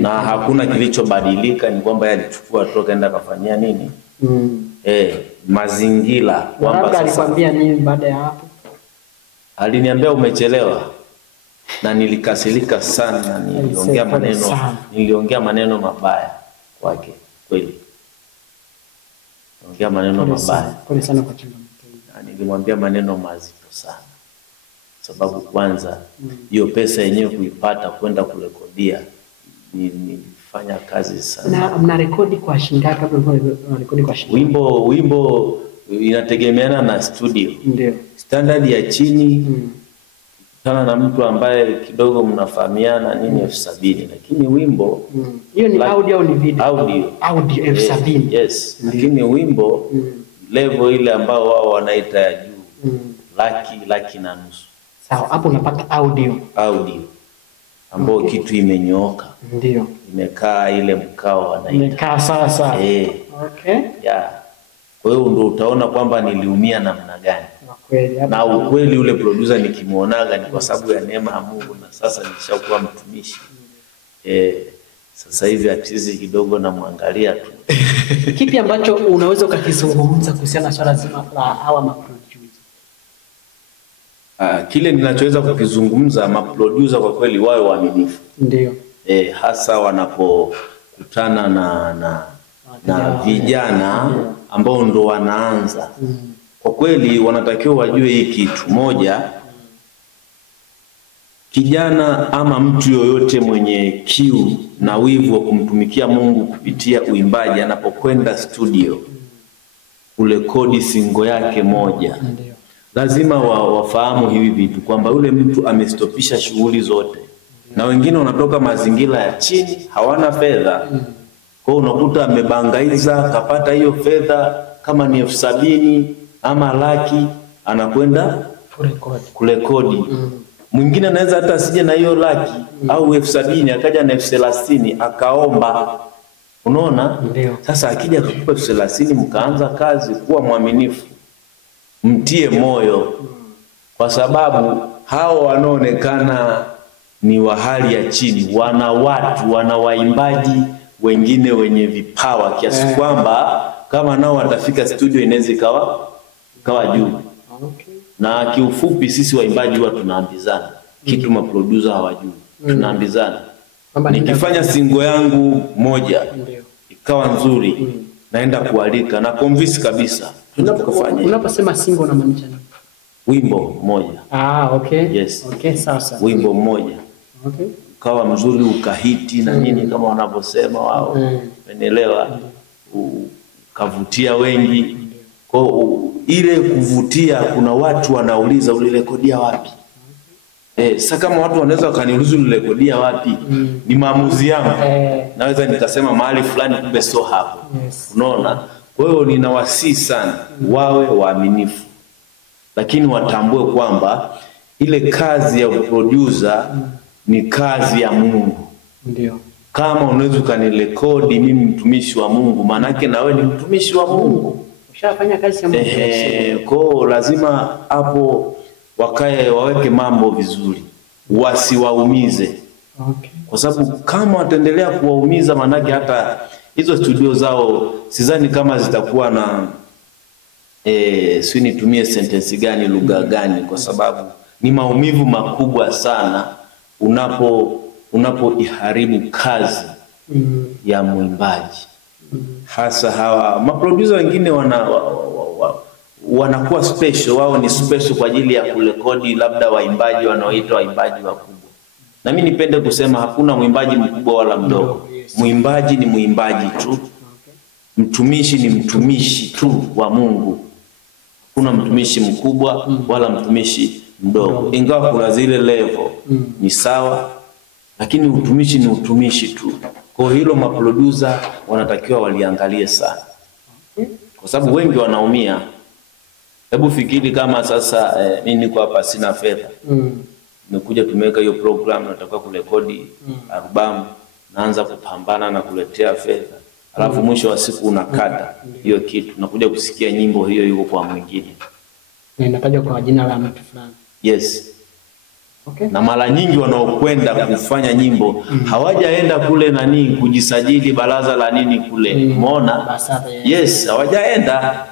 Na hakuna kilichobadilika, ni kwamba yalichukua toka enda kafanyia nini? Mazingira kwamba sasa. Alikwambia nini baada ya hapo? Aliniambia umechelewa. Na nilikasirika sana, niliongea maneno mabaya kwake kweli. Niliongea maneno mabaya. Pole sana kwa changamoto hii. Nilimwambia maneno mazito sana. Sababu kwanza hiyo pesa yenyewe kuipata kwenda kurekodia nilifanya kazi sana. Na mnarekodi kwa shilingi ngapi hapo? Mnarekodi kwa shilingi? Wimbo inategemeana na studio. Ndio. Standard ya chini sana na mtu ambaye kidogo mnafahamiana nini 70,000, lakini wimbo hiyo ni audio au ni video? Audio 70,000. Yes. Lakini wimbo level ile ambao wao wanaita ya juu laki na nusu. Sawa, hapo unapata audio ambao kitu imenyooka. Ndio. Imekaa ile mkao wanaita. Imekaa sasa. Okay. Yeah. Kwa hiyo ndio utaona kwamba niliumia namna gani. Kweli. Na ukweli ule producer nikimuonaga ni kwa sababu ya neema ya Mungu, na sasa nishakuwa mtumishi. Sasa hivi atizi kidogo na muangalia tu. Kipi ambacho unaweza ukakizungumza kuhusiana na swala zima la hawa maproducer? Kile ninachoweza kukizungumza, maproducer kwa kweli wawe waaminifu. Ndio. Hasa wanapokutana na vijana ambao ndo wanaanza. Kwa kweli wanatakiwa wajue hii kitu moja. Kijana ama mtu yoyote mwenye kiu na wivu wa kumtumikia Mungu kupitia uimbaji, anapokwenda studio kurekodi singo yake moja, lazima wafahamu hivi vitu, kwamba yule mtu amestopisha shughuli zote. Na wengine wanatoka mazingira ya chini, hawana fedha. Kwa hiyo unakuta amebangaiza, kapata hiyo fedha kama ni 70,000 ama laki, anakwenda kurekodi. Mwingine anaweza hata asije na hiyo laki au 70,000, akaja na 30,000 akaomba. Unaona? Sasa akija kukupa 30,000 mkaanza kazi, kuwa mwaminifu. Mtie moyo, kwa sababu hao wanaonekana ni wa hali ya chini, wana waimbaji wengine wenye vipawa kiasi kwamba kama nao watafika studio inaweza ikawa juu. Na kiufupi sisi waimbaji huwa tunaambizana kitu maproducer hawajui. Tunaambizana. Nikifanya singo yangu moja ikawa nzuri, naenda kualika na convince kabisa. Unaposema singo unamaanisha nini? Wimbo mmoja. Okay. Yes. Okay, sasa. Wimbo mmoja. Okay. Ukawa mzuri, ukahiti na nini kama wanavyosema wao. Umeelewa? Ukavutia wengi. Kwa ile kuvutia, kuna watu wanauliza ulirekodia wapi? Sasa kama watu wanaweza wakaniuliza ulirekodia wapi, ni maamuzi yangu. Naweza nikasema mahali fulani, kumbe sio hapo. Unaona? Kwa hiyo ninawasihi sana wawe waaminifu, lakini watambue kwamba ile kazi ya producer ni kazi ya Mungu. Ndio. Kama unaweza ukanirekodi mimi mtumishi wa Mungu, maana yake na wewe ni mtumishi wa Mungu. Ushafanya kazi ya Mungu. Kwa lazima hapo waweke mambo vizuri, wasiwaumize. Kwa sababu kama wataendelea kuwaumiza, maana yake hata hizo studio zao sidhani kama zitakuwa na si nitumie sentence gani, lugha gani, kwa sababu ni maumivu makubwa sana unapoiharibu kazi ya mwimbaji. Hasa hawa maproducer wengine wanakuwa special, wao ni special kwa ajili ya kurekodi labda waimbaji wanaoitwa waimbaji wakubwa. Na mimi nipende kusema hakuna mwimbaji mkubwa wala mdogo. Mwimbaji ni mwimbaji tu. Mtumishi ni mtumishi tu wa Mungu. Hakuna mtumishi mkubwa wala mtumishi mdogo. Ingawa kuna zile level ni sawa, lakini utumishi ni utumishi tu. Kwa hilo maproducer wanatakiwa waliangalie sana. Kwa sababu wengi wanaumia. Hebu fikiri kama sasa mimi niko hapa sina fedha. Nimekuja tumeweka hiyo program, nataka kurekodi album, naanza kupambana na kuletea fedha. Alafu mwisho wa siku unakata hiyo kitu, nakuja kusikia nyimbo hiyo yuko kwa mwingine. Na inatajwa kwa jina la mtu fulani. Yes. Na mara nyingi wanaokwenda kufanya nyimbo hawajaenda kule kujisajili baraza la nini kule. Umeona? Yes, hawajaenda.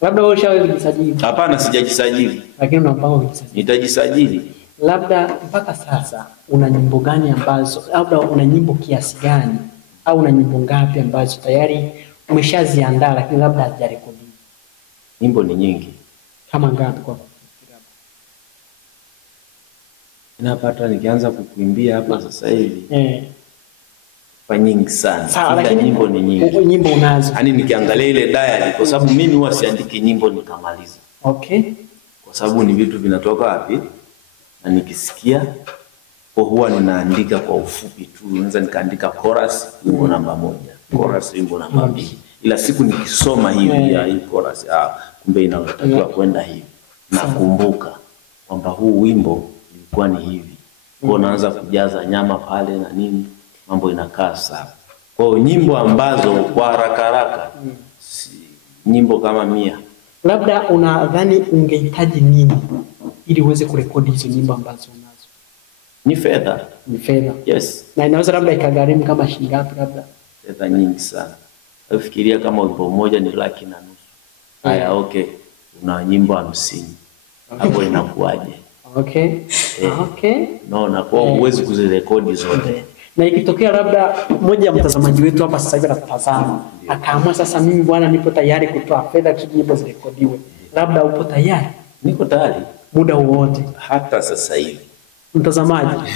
Labda wewe ushawahi kujisajili? Hapana, sijajisajili. Lakini unapanga kujisajili? Nitajisajili. Labda mpaka sasa una nyimbo gani ambazo, labda una nyimbo kiasi gani au una nyimbo ngapi ambazo tayari umeshaziandaa lakini labda hazijarekodi? Nyimbo ni nyingi. Kama ngapi kwa Ninapata nikianza kukuimbia hapa sasa hivi. Kwa nyingi sana. Lakini nyimbo ni nyingi. Nyimbo unazo. Yaani nikiangalia ile diary, kwa sababu mimi huwa siandiki nyimbo nikamaliza. Kwa sababu ni vitu vinatoka wapi? Na nikisikia huwa ninaandika kwa ufupi tu. Naweza nikaandika chorus wimbo namba 1, chorus wimbo namba 2. Ila siku nikisoma hivi ya hii chorus, kumbe inatakiwa kwenda hivi. Nakumbuka kwamba huu wimbo ilikuwa ni hivi. Kwa unaanza kujaza nyama pale na nini, mambo inakaa sawa. Kwa nyimbo ambazo kwa haraka nyimbo kama 100. Labda unadhani ungehitaji nini ili uweze kurekodi hizo nyimbo ambazo unazo? Ni fedha. Ni fedha. Yes. Na inaweza labda ikagharimu kama shilingi ngapi labda? Fedha nyingi sana. Ufikiria kama wimbo mmoja ni 1,200,000. Haya, okay. Una nyimbo 50. Hapo inakuaje? Okay. Okay. No, na kwa uwezi kuzirekodi zote. Na ikitokea labda mmoja ya mtazamaji wetu hapa sasa hivi anatazama, akaamua sasa, mimi bwana nipo tayari kutoa fedha ili nyimbo zirekodiwe. Labda upo tayari? Niko tayari. Muda wowote. Hata sasa hivi. Mtazamaji,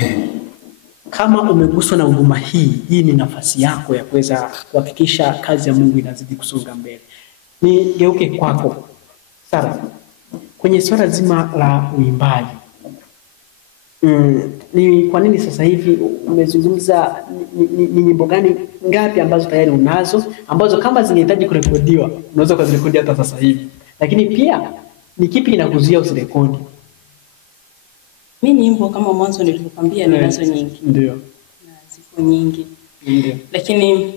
kama umeguswa na huduma hii ni nafasi yako ya kuweza kuhakikisha kazi ya Mungu inazidi kusonga mbele. Nigeuke kwako. Sara, kwenye swala zima la uimbaji, ni kwa nini sasa hivi umezungumza ni nyimbo gani ngapi ambazo tayari unazo ambazo kama zingehitaji kurekodiwa unaweza kuzirekodi hata sasa hivi, lakini pia ni kipi kinakuzuia usirekodi? Mimi nyimbo kama mwanzo nilivyokuambia ninazo nyingi. Ndio. Na ziko nyingi. Ndio. Lakini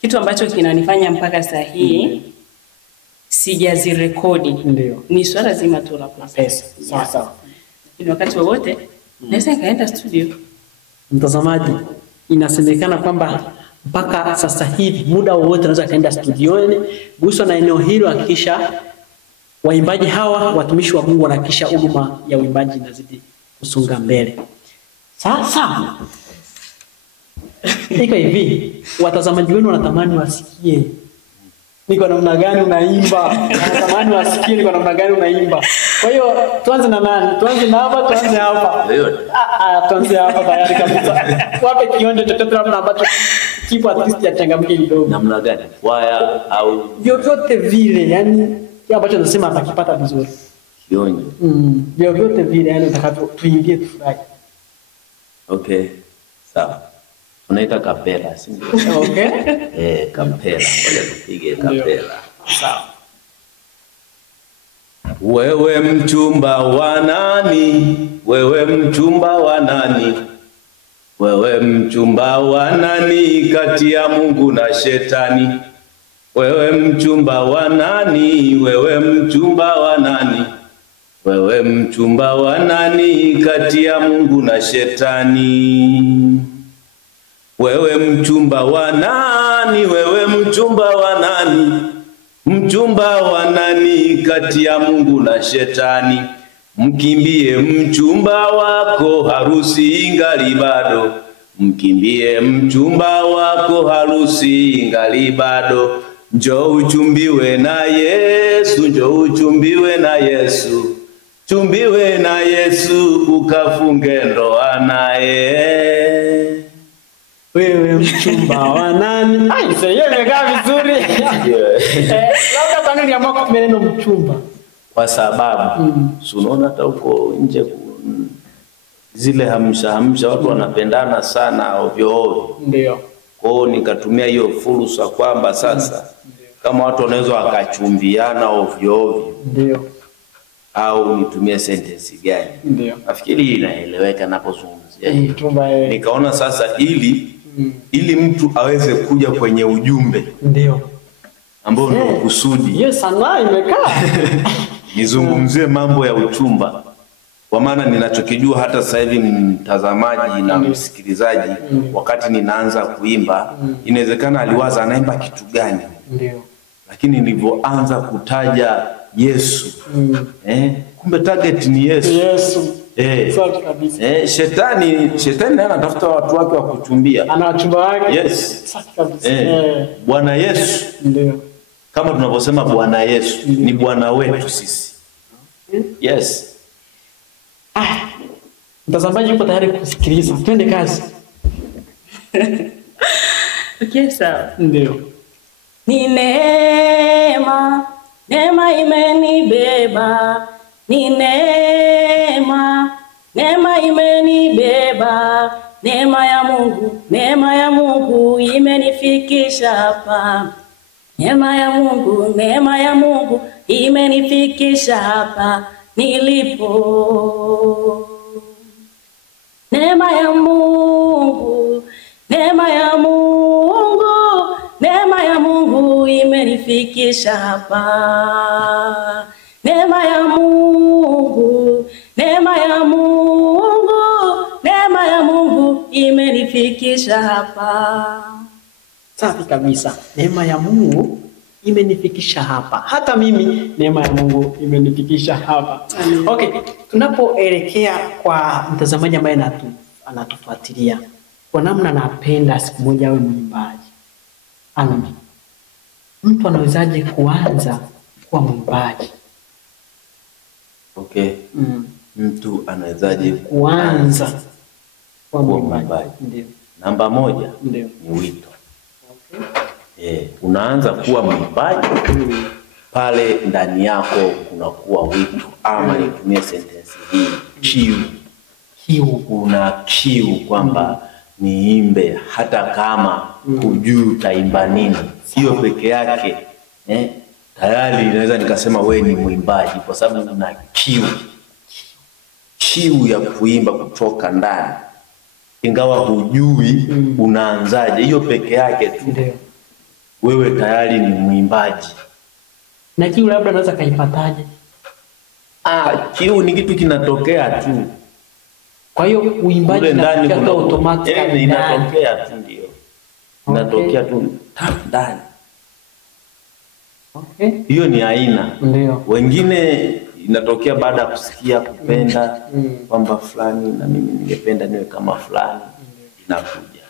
kitu ambacho kinanifanya mpaka sasa hii sijazirekodi ni swala zima tu la pesa. Sawa. Lakini wakati wowote naweza nikaenda studio. Mtazamaji, inasemekana kwamba mpaka sasa hivi muda wowote unaweza kaenda studioni. Guswa na eneo hilo, hakikisha waimbaji hawa, watumishi wa Mungu, wanahakikisha huduma ya uimbaji inazidi kusonga mbele. Sasa iko hivi, watazamaji wenu wanatamani wasikie ni kwa namna gani unaimba. Wanatamani wasikie ni kwa namna gani unaimba. Kwa hiyo tuanze na nani? Tuanze na hapa, tuanze hapa. Tuanze hapa tayari kabisa. Wape kionjo chochote labda ambacho kipo at least yachangamke kidogo. Namna gani? Kwaya au vyovyote vile, yani kile ambacho nasema atakipata vizuri. Kionjo. Vyovyote vile, yani utakapo tuingie tufurahi. Okay. Sawa. Unaita kapela, si ndio? Okay. Kapela. Ngoja tupige kapela. Sawa. Wewe mchumba wa nani? Wewe mchumba wa nani? Wewe mchumba wa nani kati ya Mungu na Shetani? Wewe mchumba wa nani? Wewe mchumba wa nani? Wewe mchumba wa nani kati ya Mungu na Shetani? Wewe mchumba wa nani? Wewe mchumba wa nani? Mchumba wa nani kati ya Mungu na Shetani? Mkimbie mchumba wako, harusi ingali bado. Mkimbie mchumba wako, harusi ingali bado. Njoo uchumbiwe na Yesu, njoo uchumbiwe na Yesu. Chumbiwe na Yesu ukafunge ndoa naye. Wewe mchumba wa nani? Sasa hiyo imekaa vizuri. Labda kwa nini niamua kwa neno mchumba? Kwa sababu unaona hata huko nje zile hamsha watu wanapendana sana ovyo ovyo. Ndio. Kwa hiyo nikatumia hiyo fursa kwamba sasa kama watu wanaweza wakachumbiana ovyo ovyo. Ndio. Au nitumie sentence gani? Ndio. Nafikiri inaeleweka ninapozungumzia. Mchumba nikaona sasa ili mtu aweze kuja kwenye ujumbe. Ndio. Ambao ndio kusudi. Yes, sana imekaa. Nizungumzie mambo ya uchumba. Kwa maana ninachokijua hata sasa hivi mtazamaji na msikilizaji wakati ninaanza kuimba inawezekana aliwaza anaimba kitu gani. Ndio. Lakini nilipoanza kutaja Yesu kumbe target ni Yesu. Yesu. Sawa kabisa. Shetani naye anatafuta watu wake wa kuchumbia. Ana wachumba wake. Yes. Sawa kabisa. Bwana Yesu. Ndio. Kama tunavyosema Bwana Yesu ni Bwana wetu sisi. Yes. Mtazamaji yupo tayari kusikiliza. Twende kazi. Okay, sawa. Ndio. Ni neema, neema imenibeba. Ni neema, neema imenibeba. Neema ya Mungu imenifikisha hapa. Neema ya Mungu imenifikisha hapa nilipo. Neema neema ya Mungu, neema ya Mungu, neema ya Mungu imenifikisha hapa. Neema ya Mungu, neema ya Mungu, neema ya Mungu imenifikisha hapa. Safi kabisa. Neema ya Mungu imenifikisha hapa. Hata mimi neema ya Mungu imenifikisha hapa. Amen. Okay, tunapoelekea kwa mtazamaji ambaye anatufuatilia, kwa namna napenda siku moja awe mwimbaji. Mtu anawezaje kuanza kuwa mwimbaji? Okay. Mtu anawezaje kuanza kuwa mwimbaji? Ndio. Namba moja Ndio. ni wito. Okay. Unaanza kuwa mwimbaji pale ndani yako kunakuwa wito, ama nitumie sentence hii, kiu. Una kiu kwamba niimbe hata kama hujui utaimba nini. Hiyo peke yake tayari naweza nikasema wewe ni mwimbaji, kwa sababu una kiu ya kuimba kutoka ndani, ingawa hujui unaanzaje. Hiyo peke yake tu wewe tayari ni mwimbaji. Na kiu labda naweza kaipataje? Kiu ni kitu kinatokea tu. Kwa hiyo uimbaji ndani kuna automatic inatokea tu, ndio. Inatokea tu ndani. Okay. Hiyo ni aina. Ndio. Wengine inatokea baada ya kusikia kupenda kwamba fulani na mimi ningependa niwe kama fulani, inakuja.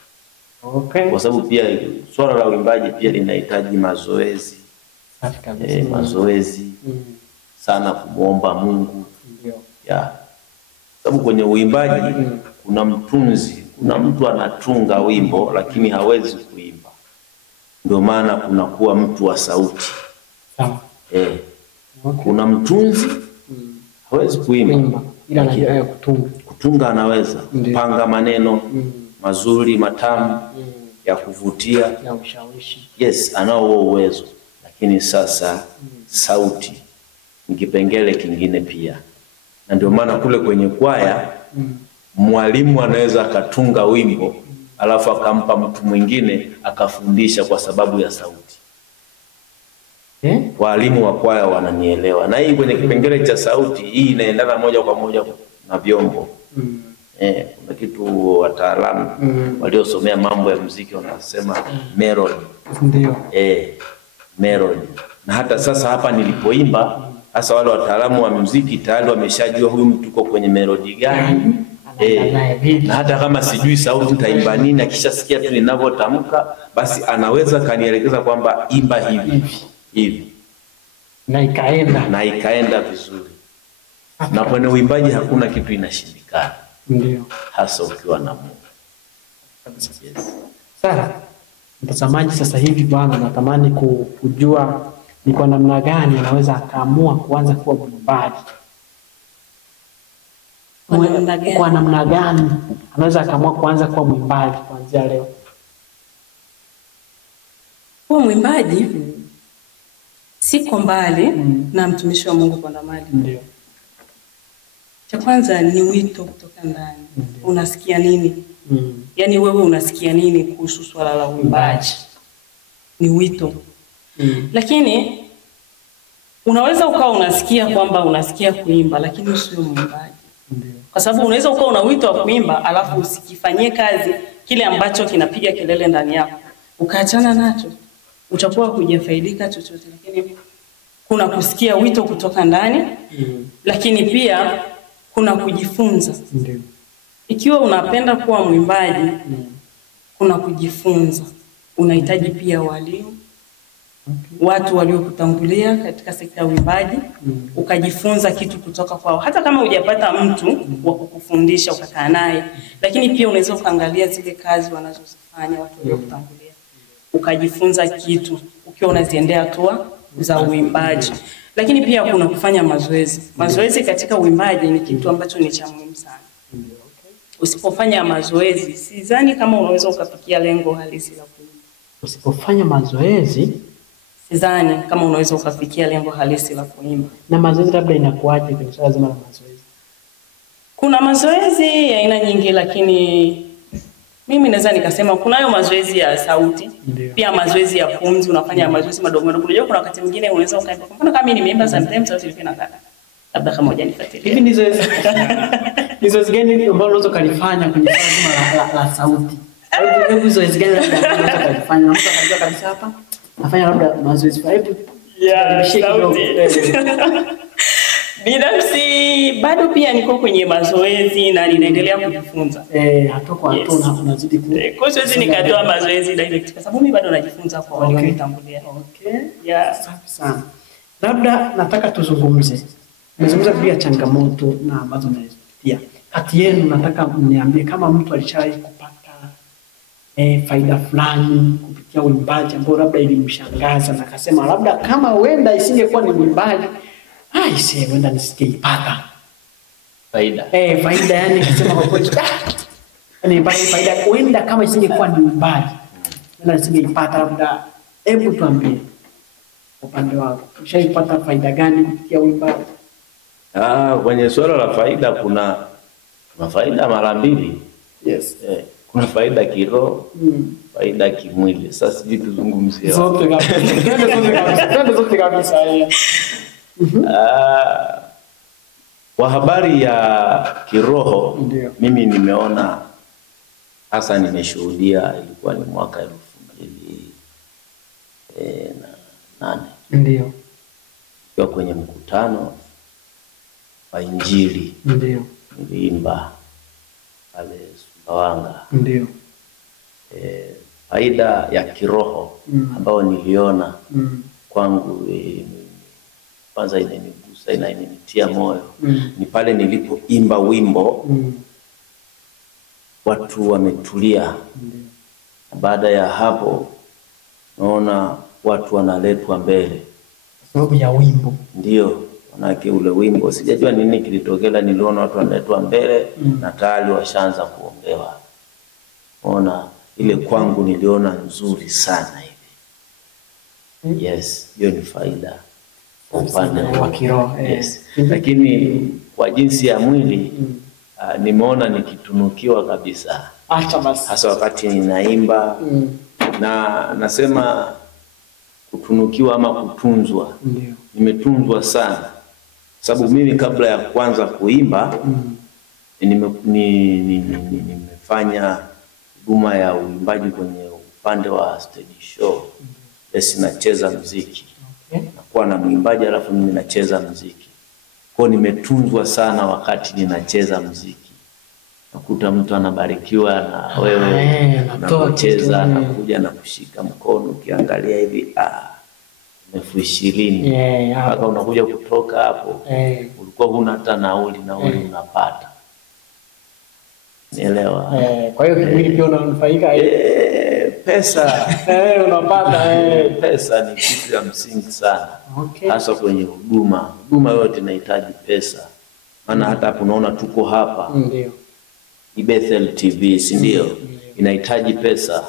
Okay. Kwa sababu pia swala la uimbaji pia linahitaji mazoezi. Mazoezi sana, kumuomba Mungu. Ndio. Sababu kwenye uimbaji kuna mtunzi, kuna mtu anatunga wimbo lakini hawezi kuimba. Ndio maana kunakuwa mtu wa sauti. Sawa. Okay. Kuna mtunzi hawezi kuimba ila anajua kutunga. Kutunga anaweza. Panga maneno mazuri, matamu, ya kuvutia, ya ushawishi. Yes, anao uwezo. Lakini sasa sauti ni kipengele kingine pia. Na ndio maana kule kwenye kwaya mwalimu anaweza akatunga wimbo alafu akampa mtu mwingine akafundisha kwa sababu ya sauti. Walimu wa kwaya wananielewa. Na hii kwenye kipengele cha sauti, hii inaendana moja kwa moja na vyombo. Kuna kitu wataalamu waliosomea mambo ya muziki wanasema melody. Ndio. Melody. Na hata sasa hapa nilipoimba, hasa wale wataalamu wa muziki tayari wameshajua huyu mtu uko kwenye melody gani. Na hata kama sijui sauti nitaimba nini, akishasikia tu ninavyotamka, basi anaweza kanielekeza kwamba imba hivi. Na ikaenda vizuri. Na kwenye uimbaji hakuna kitu inashindikana. Ndio. Hasa ukiwa na Mungu. Yes. Sasa mtazamaji, sasa hivi bwana, natamani kujua ni kwa namna gani anaweza akaamua kuanza kuwa mwimbaji. Kwa namna gani anaweza akaamua kuanza kuwa mwimbaji kuanzia leo? Kuwa mwimbaji siko mbali na mtumishi wa Mungu kwa ndamali. Ndio. Cha kwanza ni wito kutoka ndani. Unasikia nini? Yaani wewe unasikia nini kuhusu swala la uimbaji? Ni wito. Lakini unaweza ukawa unasikia kwamba unasikia kuimba lakini usio mwimbaji. Kwa sababu unaweza ukawa una wito wa kuimba alafu usikifanyie kazi kile ambacho kinapiga kelele ndani yako. Ukaachana nacho, utakuwa hujafaidika chochote. Lakini kuna kusikia wito kutoka ndani, lakini pia kuna kujifunza. Ndio. Ikiwa unapenda kuwa mwimbaji, kuna kujifunza. Unahitaji pia walimu, watu waliokutangulia katika sekta ya uimbaji, ukajifunza kitu kutoka kwao. Hata kama hujapata mtu wa kukufundisha ukakaa naye, lakini pia unaweza ukaangalia zile kazi wanazozifanya watu waliokutangulia, ukajifunza kitu ukiwa unaziendea hatua za uimbaji. Lakini pia kuna kufanya mazoezi. Mazoezi katika uimbaji ni kitu ambacho ni cha muhimu sana. Usipofanya mazoezi, sidhani kama unaweza ukafikia lengo halisi la kuimba. Usipofanya mazoezi, sidhani kama unaweza ukafikia lengo halisi la kuimba. Na mazoezi labda inakuaje kwenye swala zima la mazoezi? Kuna mazoezi ya aina nyingi, lakini mimi naweza nikasema kunayo mazoezi ya sauti. Ndiyo. Pia mazoezi ya pumzi, unafanya mazoezi madogo madogo. Unajua kuna wakati mwingine unaweza ukaimba. Kwa mfano kama mimi nimeimba sometimes sauti ilikuwa inakata. Labda kama hujanifuatilia. Hivi ni zoezi gani ambalo unaweza kulifanya kwenye swala la sauti? Hebu zoezi gani unaweza kulifanya? Mtu anajua kabisa hapa nafanya labda mazoezi kwa hebu sauti. Binafsi bado pia niko kwenye mazoezi na ninaendelea kujifunza. Hatua kwa hatua unazidi ku. Kwa hiyo siwezi nikatoa mazoezi direct kwa sababu mimi bado najifunza kwa walionitangulia. Okay. Safi sana. Labda nataka tuzungumze pia changamoto na ambazo mnazipitia. Kati yenu nataka mniambie kama mtu alishawahi kupata faida fulani kupitia uimbaji ambao labda ilimshangaza na akasema labda kama wenda isingekuwa ni uimbaji wenda nisingeipata faida. Faida yani akasema kwa kweli yani faida wenda kama isingekuwa ni uimbaji wenda nisingeipata labda. Hebu tuambie upande wako ushaipata faida gani kupitia uimbaji? Kwenye swala la faida kuna faida mara mbili. Yes. Kuna faida kiroho, faida kimwili. Sasa sijui tuzungumzie zote kabisa. Kwa habari ya kiroho, mimi nimeona hasa nimeshuhudia ilikuwa ni mwaka 2008. Ndio. Kwa kwenye mkutano wa Injili. Ndio. Niliimba pale Sumbawanga. Ndio. Faida ya kiroho ambayo niliona kwangu kwanza inanigusa, inanitia moyo. Ni pale nilipoimba wimbo watu wametulia. Baada ya hapo naona watu wanaletwa mbele sababu ya wimbo. Ndio, manake ule wimbo sijajua nini kilitokea, niliona watu wanaletwa mbele na tayari washaanza kuombewa. Ona ile kwangu niliona nzuri sana hivi. Yes, hiyo ni faida upande wa kiroho. Yes. Lakini kwa jinsi ya mwili nimeona nikitunukiwa kabisa. Acha basi. Hasa wakati ninaimba na nasema kutunukiwa ama kutunzwa. Ndio. Nimetunzwa sana. Sababu mimi kabla ya kuanza kuimba nimefanya huduma ya uimbaji kwenye upande wa stage show. Yes, nacheza muziki. Nakuwa na mwimbaji alafu mimi nacheza muziki. Kwa nimetunzwa sana wakati ninacheza muziki. Nakuta mtu anabarikiwa na wewe unacheza na kuja na kushika mkono ukiangalia hivi $20,000 mpaka unakuja kutoka hapo ulikuwa huna hata nauli unapata. Nielewa. Kwa hiyo kimwili pia unanufaika pesa. Unapata pesa ni kitu ya msingi sana. Hasa kwenye huduma yote inahitaji pesa. Maana hata hapo unaona tuko hapa. Ndio. Bethel TV, si ndio? Inahitaji pesa.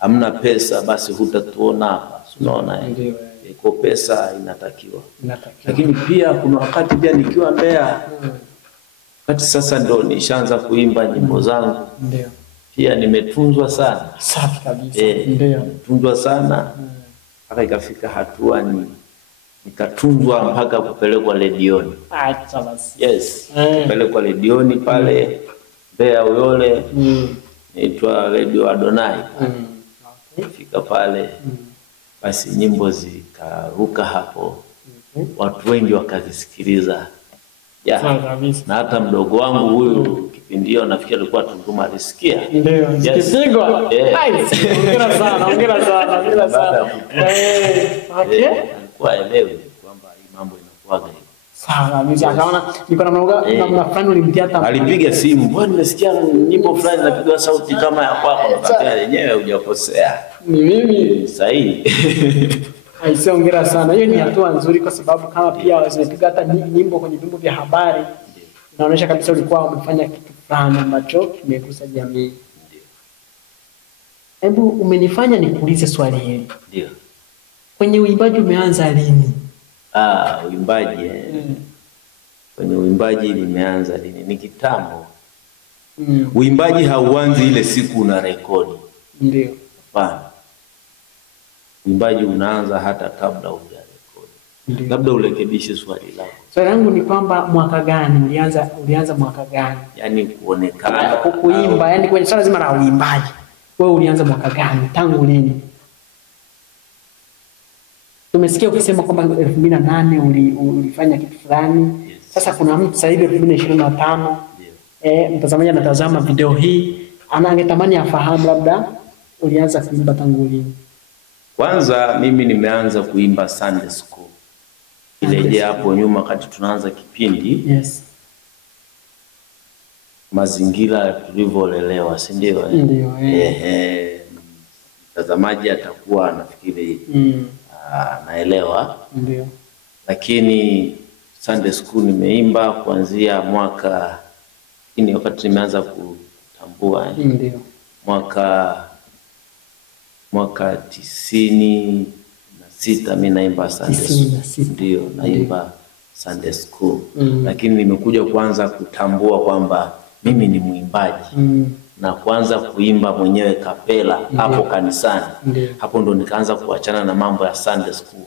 Hamna pesa basi hutatuona hapa. Unaona Ndio. Kwa pesa inatakiwa. Lakini pia kuna wakati pia nikiwa Mbeya wakati sasa ndo nishaanza kuimba nyimbo zangu. Ndio. Pia nimetunzwa sana. Safi kabisa. Ndio. Nimetunzwa sana. Mpaka ikafika hatua nikatunzwa mpaka kupelekwa redioni. Acha basi. Yes. Kupelekwa redioni pale Mbeya Uyole. Inaitwa Radio Adonai. Fika pale basi nyimbo zikaruka hapo. Watu wengi wakazisikiliza. Na hata mdogo wangu huyu kipindi hiyo nafikiri alikuwa Tunduma alisikia. Ndio. Kipigwa. Hongera sana. Alikuwa elewi kwamba hii mambo inakuwaga hivi. Sawa, mimi akaona niko na fulani ulimtia hata. Alipiga simu, "Bwana nimesikia nyimbo fulani napigwa sauti kama ya kwako." Nikamwambia yenyewe hujakosea. Ni mimi. Sahihi. Aisee, hongera sana. Hiyo ni hatua nzuri kwa sababu kama pia zimepiga hata nyimbo kwenye vyombo vya habari. Inaonyesha kabisa ulikuwa umefanya kitu fulani ambacho kimegusa jamii. Hebu umenifanya nikuulize swali hili. Ndio. Kwenye uimbaji umeanza lini? Uimbaji kwenye uimbaji nimeanza lini? Ni kitambo. Uimbaji hauanzi ile siku una rekodi. Ndio. Hapana. Uimbaji unaanza hata kabla hujarekodi. Labda urekebishe swali lako. Swali langu ni kwamba mwaka gani ulianza mwaka gani? Yaani kuonekana kuimba, yani kwenye swala zima la uimbaji. Wewe ulianza mwaka gani? Tangu lini? Tumesikia ukisema kwamba 2008 ulifanya kitu fulani. Yes. Sasa kuna mtu sasa hivi 2025. Mtazamaji anatazama video hii, angetamani afahamu labda ulianza kuimba tangu lini? Kwanza mimi nimeanza kuimba Sunday school. Ile hapo nyuma wakati tunaanza kipindi. Yes. Mazingira tulivyolelewa, si ndio? Ndio. Mtazamaji atakuwa anafikiri naelewa. Ndio. Lakini Sunday school nimeimba kuanzia mwaka wakati nimeanza kutambua. Ndio. Mwaka 96 mimi naimba Sunday school. Ndio, naimba Sunday school. Lakini nimekuja kuanza kutambua kwamba mimi ni muimbaji. Na kuanza kuimba mwenyewe kapela hapo kanisani. Hapo ndo nikaanza kuachana na mambo ya Sunday school.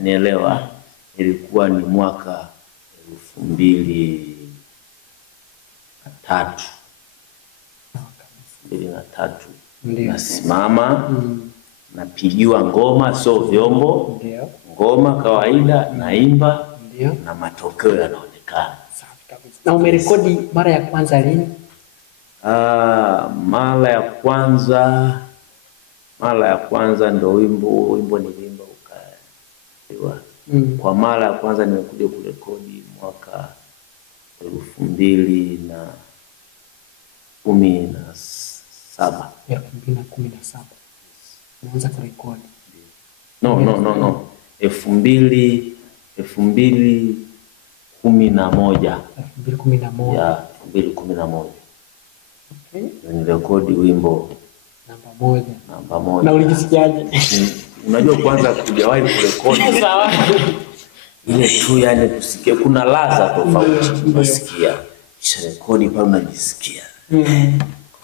Unielewa? Ilikuwa ni mwaka 2003. 2003. Nasimama, napigiwa ngoma, sio vyombo. Ndio. Ngoma kawaida, naimba. Ndio. Na matokeo yanaonekana. Safi kabisa. Na umerekodi mara ya kwanza lini? Mara ya kwanza ndo wimbo nilimba ukaelewa. Kwa mara ya kwanza nimekuja kurekodi mwaka 2017. 2017. Unaanza kurekodi? No. 2011. 2011. Ya, 2011. Okay. Nirekodi wimbo namba 1. Na ulijisikiaje? Unajua kwanza kujawahi kurekodi. Sawa. Ile tu yani kusikia kuna ladha tofauti unasikia. Rekodi pale unajisikia.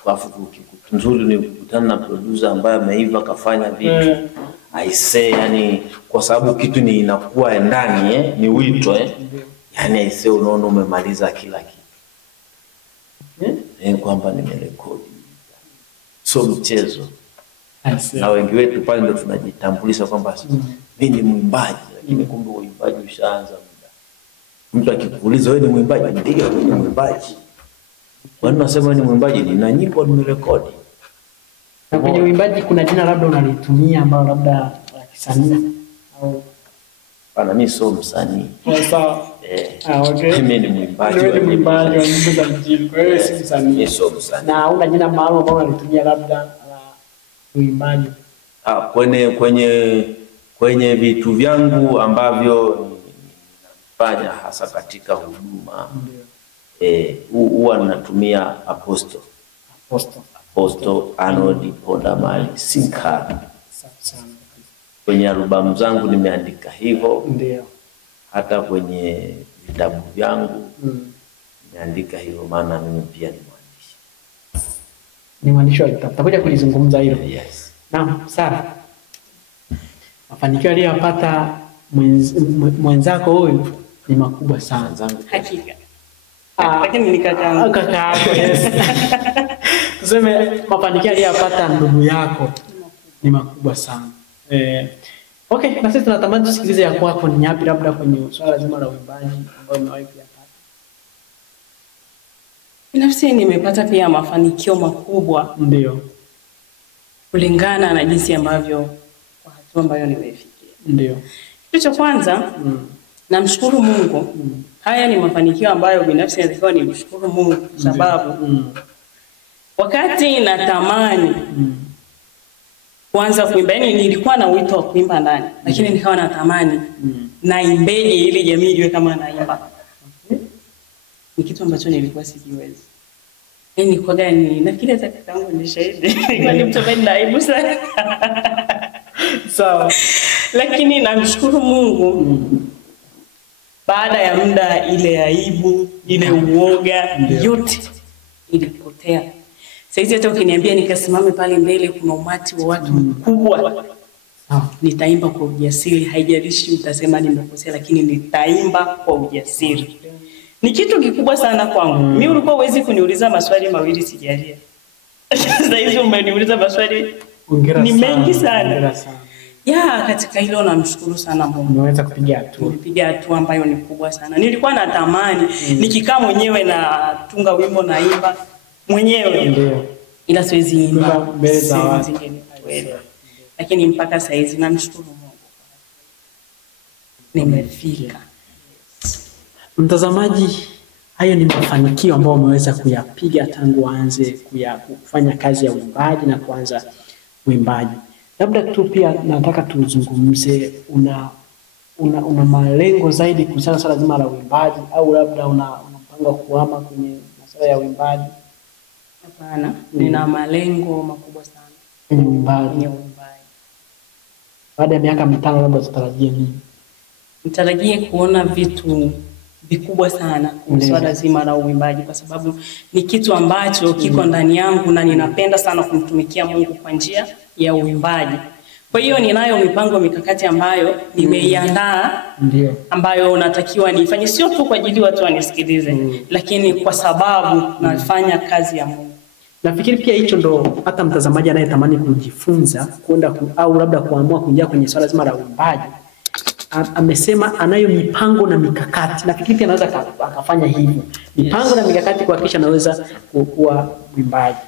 Alafu nzuri ni kukutana na producer ambaye ameiva kafanya vitu. I say yani kwa sababu kitu ni inakuwa ndani ni wito yani I say unaona umemaliza kila kitu. Kwamba nimerekodi. So mchezo. Na wengi wetu pale ndo tunajitambulisha kwamba mimi ni mwimbaji, lakini kumbe uimbaji ushaanza muda. Mtu akikuuliza wewe ni mwimbaji, ndio mimi ni mwimbaji. Wao nasema ni mwimbaji, nina nyimbo nimerekodi. Na kwenye uimbaji kuna jina labda unalitumia ambalo labda la kisanii au bana? Mimi sio msanii. Sawa. Okay. Mimi ni mwimbaji. Wewe ni mwimbaji wa nyimbo za Injili. Kwa hiyo si msanii. Mimi sio msanii. Na una jina maalum ambalo unalitumia labda la uimbaji? Kwenye vitu vyangu ambavyo ninafanya hasa katika huduma. Huwa ninatumia Apostle Arnold Pondamali Sinkara. Kwenye albamu zangu nimeandika hivyo. Ndio. Hata kwenye vitabu vyangu nimeandika hivyo, maana mimi pia ni mwandishi. Ni mwandishi wa vitabu. Tutakuja kulizungumza hilo. Yes. Naam, sawa. Mafanikio aliyopata mwenzako huyu ni makubwa sana. Hakika. Lakini ni kaka. Yes. Tuseme mafanikio aliyopata ndugu yako ni makubwa sana. Okay, na sisi tunatamani tusikilize ya kwako ni yapi labda kwenye swala zima la uimbaji ambao umewahi kuyapata. Binafsi nimepata pia mafanikio makubwa. Ndio. Kulingana na jinsi ambavyo kwa hatua ambayo nimefikia. Ndio. Kitu cha kwanza namshukuru Mungu. Haya ni mafanikio ambayo binafsi nilikuwa nimshukuru Mungu sababu wakati natamani kuanza kuimba, yani nilikuwa na wito wa kuimba ndani, lakini nikawa natamani naimbeje ili jamii ijue kama naimba. Ni kitu ambacho nilikuwa sijiwezi. Yani kwa gani nafikiri hata kakaangu ni shahidi. Kwa ni mtu mwenye aibu sana. Sawa. Lakini namshukuru Mungu. baada ya muda ile aibu, ile uoga yote ilipotea. Sasa hata ukiniambia nikasimame pale mbele kuna umati wa watu mkubwa, nitaimba kwa ujasiri, haijalishi utasema nimekosea, lakini nitaimba kwa ujasiri. Ni kitu kikubwa sana kwangu. Mimi ulikuwa uwezi kuniuliza maswali mawili sijalia. Sasa hizi umeniuliza maswali ni mengi sana. Ya, katika hilo namshukuru sana Mungu. Umeweza kupiga hatua. Nimepiga hatua ambayo ni kubwa sana. Nilikuwa natamani nikikaa mwenyewe na tunga wimbo naimba mwenyewe. Ndio. Ila siwezi imba mbele za watu. Lakini mpaka saa hizi namshukuru Mungu. Nimefika. Mtazamaji, hayo ni mafanikio ambayo umeweza kuyapiga tangu aanze kufanya kazi ya uimbaji na kuanza uimbaji. Labda tu pia nataka tuzungumze, una malengo zaidi kuhusiana na swala zima la uimbaji, au labda unapanga kuhama kwenye masuala ya uimbaji? Hapana, nina malengo makubwa sana kwenye uimbaji. Baada ya miaka 5 labda tutarajie nini? Nitarajie kuona vitu vikubwa sana kwa swala zima la uimbaji, kwa sababu ni kitu ambacho kiko ndani yangu na ninapenda sana kumtumikia Mungu kwa njia ya uimbaji. Kwa hiyo ninayo mipango mikakati ambayo nimeiandaa, ambayo natakiwa nifanye sio tu kwa ajili watu wanisikilize, lakini kwa sababu nafanya kazi ya Mungu. Nafikiri pia hicho ndo hata mtazamaji anayetamani kujifunza kwenda au labda kuamua kuingia kwenye swala zima la uimbaji, amesema anayo mipango na mikakati. Nafikiri pia anaweza akafanya hivyo. Mipango na mikakati kuhakikisha anaweza kuwa mwimbaji.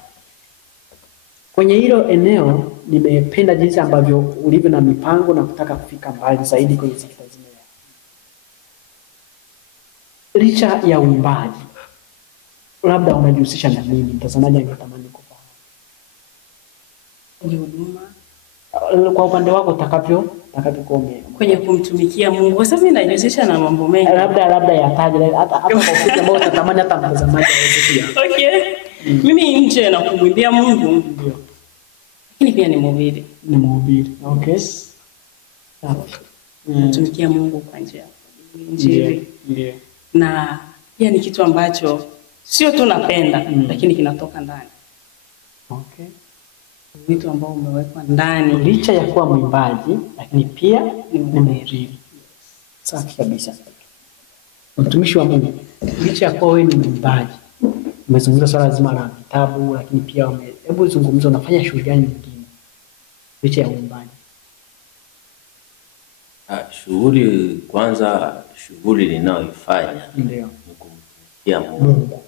Kwenye hilo eneo nimependa jinsi ambavyo ulivyo na mipango na kutaka kufika mbali zaidi kwenye sekta zima. Licha ya uimbaji, labda unajihusisha na nini? Mtazamaji angetamani kufahamu. Kwenye huduma, kwa upande wako utakavyokuwa kwenye kumtumikia Mungu, kwa sababu ninajihusisha na mambo mengi. Labda yataje hata kwa ufupi ambao utatamani hata mtazamaji aweze pia. Okay. Mimi nje na kumwimbia Mungu ndio. Lakini pia ni mhubiri. Ni mhubiri. Okay. Sawa. Kumtumikia Mungu kwa njia ya Injili. Ndio. Na pia ni kitu ambacho sio tu napenda, lakini kinatoka ndani. Okay. Vitu ambao umewekwa ndani. Licha ya kuwa mwimbaji, lakini pia ni mhubiri. Safi kabisa. Mtumishi wa Mungu, licha ya kuwa wewe ni mwimbaji, umezungumza swala zima la vitabu, lakini pia hebu zungumza unafanya shughuli gani nyingine licha ya uimbaji? Shughuli ninayoifanya ndio ni kumtumikia Mungu.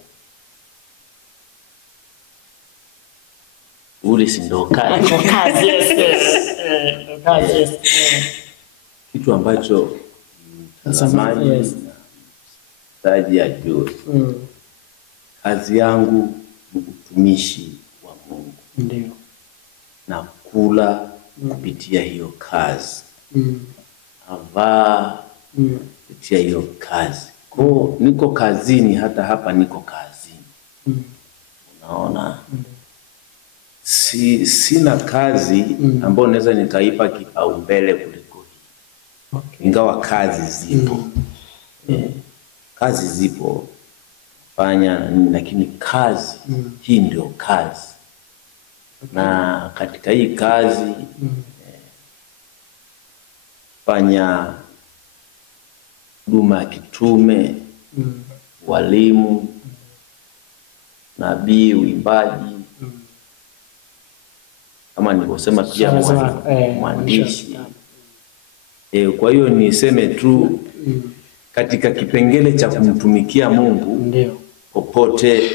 Shughuli si ndo kazi. Kazi, yes. Kitu ambacho mtazamaji taji ajue. Kazi yangu ni utumishi wa Mungu. Ndio. Na kula kupitia hiyo kazi. Avaa kupitia hiyo kazi. Kwa niko kazini, hata hapa niko kazini. Unaona? Sina kazi ambayo naweza nikaipa kipaumbele kuliko hii. Okay. Ingawa kazi zipo. Kazi zipo fanya, lakini kazi hii ndio kazi. Okay. Na katika hii kazi fanya huduma ya kitume, walimu, nabii, uimbaji, kama nilivyosema pia mwandishi. Kwa hiyo niseme tu katika kipengele cha kumtumikia Mungu, ndio popote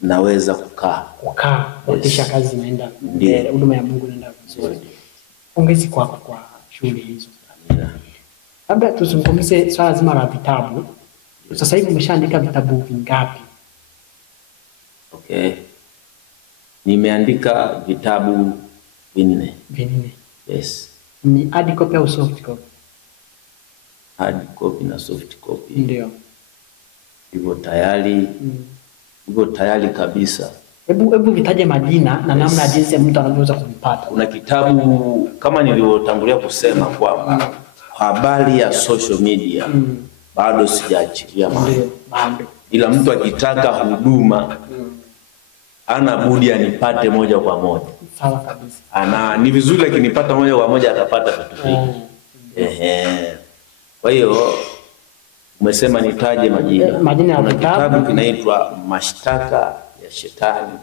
naweza kukaa kisha kazi inaenda mbele, huduma ya Mungu inaenda vizuri. Pongezi kwako kwa shughuli hizo. Amina. Labda tuzungumzie swala zima la vitabu. Sasa hivi umeshaandika vitabu vingapi? Okay. Nimeandika vitabu 4. Yes. Ni hard copy au soft copy? Hard copy na soft copy. Ndio. Hivyo tayari kabisa. Hebu vitaje majina na namna jinsi mtu anavyoweza kuvipata. Kuna kitabu kama nilivyotangulia kusema kwamba habari ya social media bado sijaachilia mahali. Ndio, bado. Ila mtu akitaka huduma ana budi anipate moja kwa moja. Sawa kabisa. Ni vizuri akinipata moja kwa moja atapata vitu vingi. Kwa hiyo umesema nitaje majina. Majina ya kuna vitabu kitabu kinaitwa Mashtaka ya Shetani,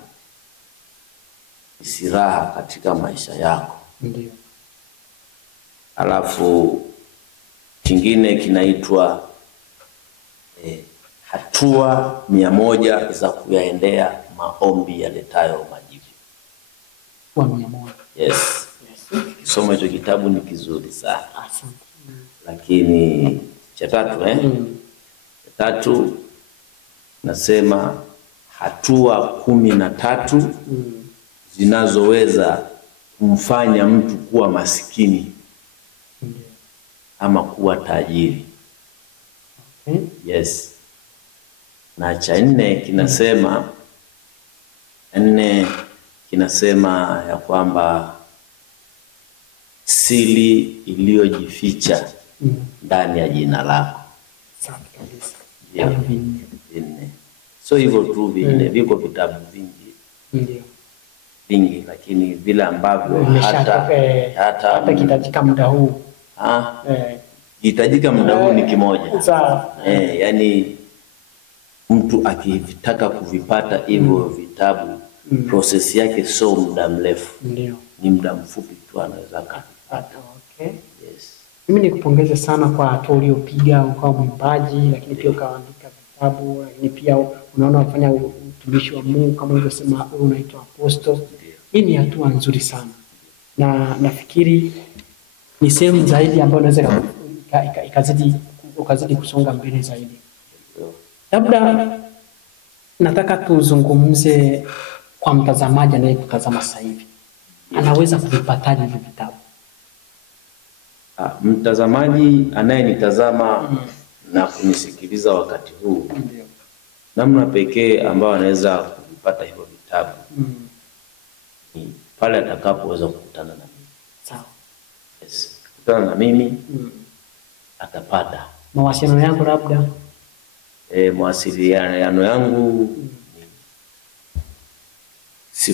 Silaha katika Maisha Yako. Ndio. Alafu kingine kinaitwa Hatua 100 za kuyaendea maombi yaletayo majibu. Kwa 100. Yes. Kisoma hicho kitabu ni kizuri sana. Asante. Lakini cha tatu cha tatu nasema hatua 13 zinazoweza kumfanya mtu kuwa masikini ama kuwa tajiri. Yes. Na cha 4 kinasema ya kwamba siri iliyojificha ndani ya jina lako. Sawa kabisa. So hivyo tu vinne, viko vitabu vingi. Ndio. Vingi, lakini vile ambavyo hata kitajika muda huu. Kitajika muda huu ni kimoja. Sawa. Yani mtu akitaka kuvipata hivyo vitabu process yake sio muda mrefu. Ndio. Ni muda mfupi tu anaweza kupata. Okay. Yes. Mimi nikupongeze sana kwa hatua uliopiga, ukawa mwimbaji lakini pia ukaandika vitabu, lakini pia unaona unafanya utumishi wa Mungu kama ulivyosema unaitwa apostle. Hii ni hatua nzuri sana. Na nafikiri ni sehemu zaidi ambayo unaweza ukazidi kusonga mbele zaidi. Labda nataka tuzungumze kwa mtazamaji anayekutazama sasa hivi. Anaweza kuvipataje hivi vitabu? Mtazamaji anayenitazama na kunisikiliza wakati huu, namna pekee ambayo anaweza kupata hivyo vitabu ni pale atakapoweza kukutana na mimi. Sawa. Yes. Kukutana na mimi atapata. Mawasiliano yangu labda? Mawasiliano yangu ni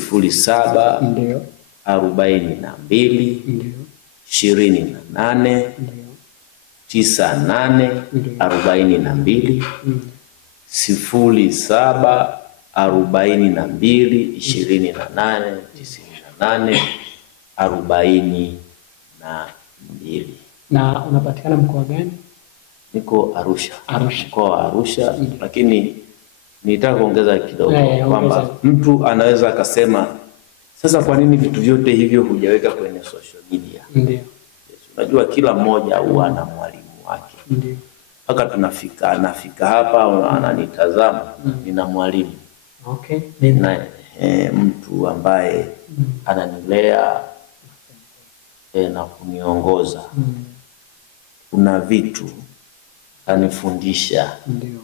07 ndio 42 ndio 28 98 42 07 42 28 98 42. Na unapatikana mkoa gani? Niko Arusha. Mkoa wa Arusha. Lakini nitaka kuongeza kidogo kwamba mtu anaweza akasema sasa kwa nini vitu vyote hivyo hujaweka kwenye social media? Ndio. Yes, unajua kila mmoja huwa na mwalimu wake. Ndio. Mpaka nafika hapa ananitazama, nina mwalimu. Okay. Na mtu ambaye ananilea na kuniongoza. Kuna vitu anifundisha. Ndio.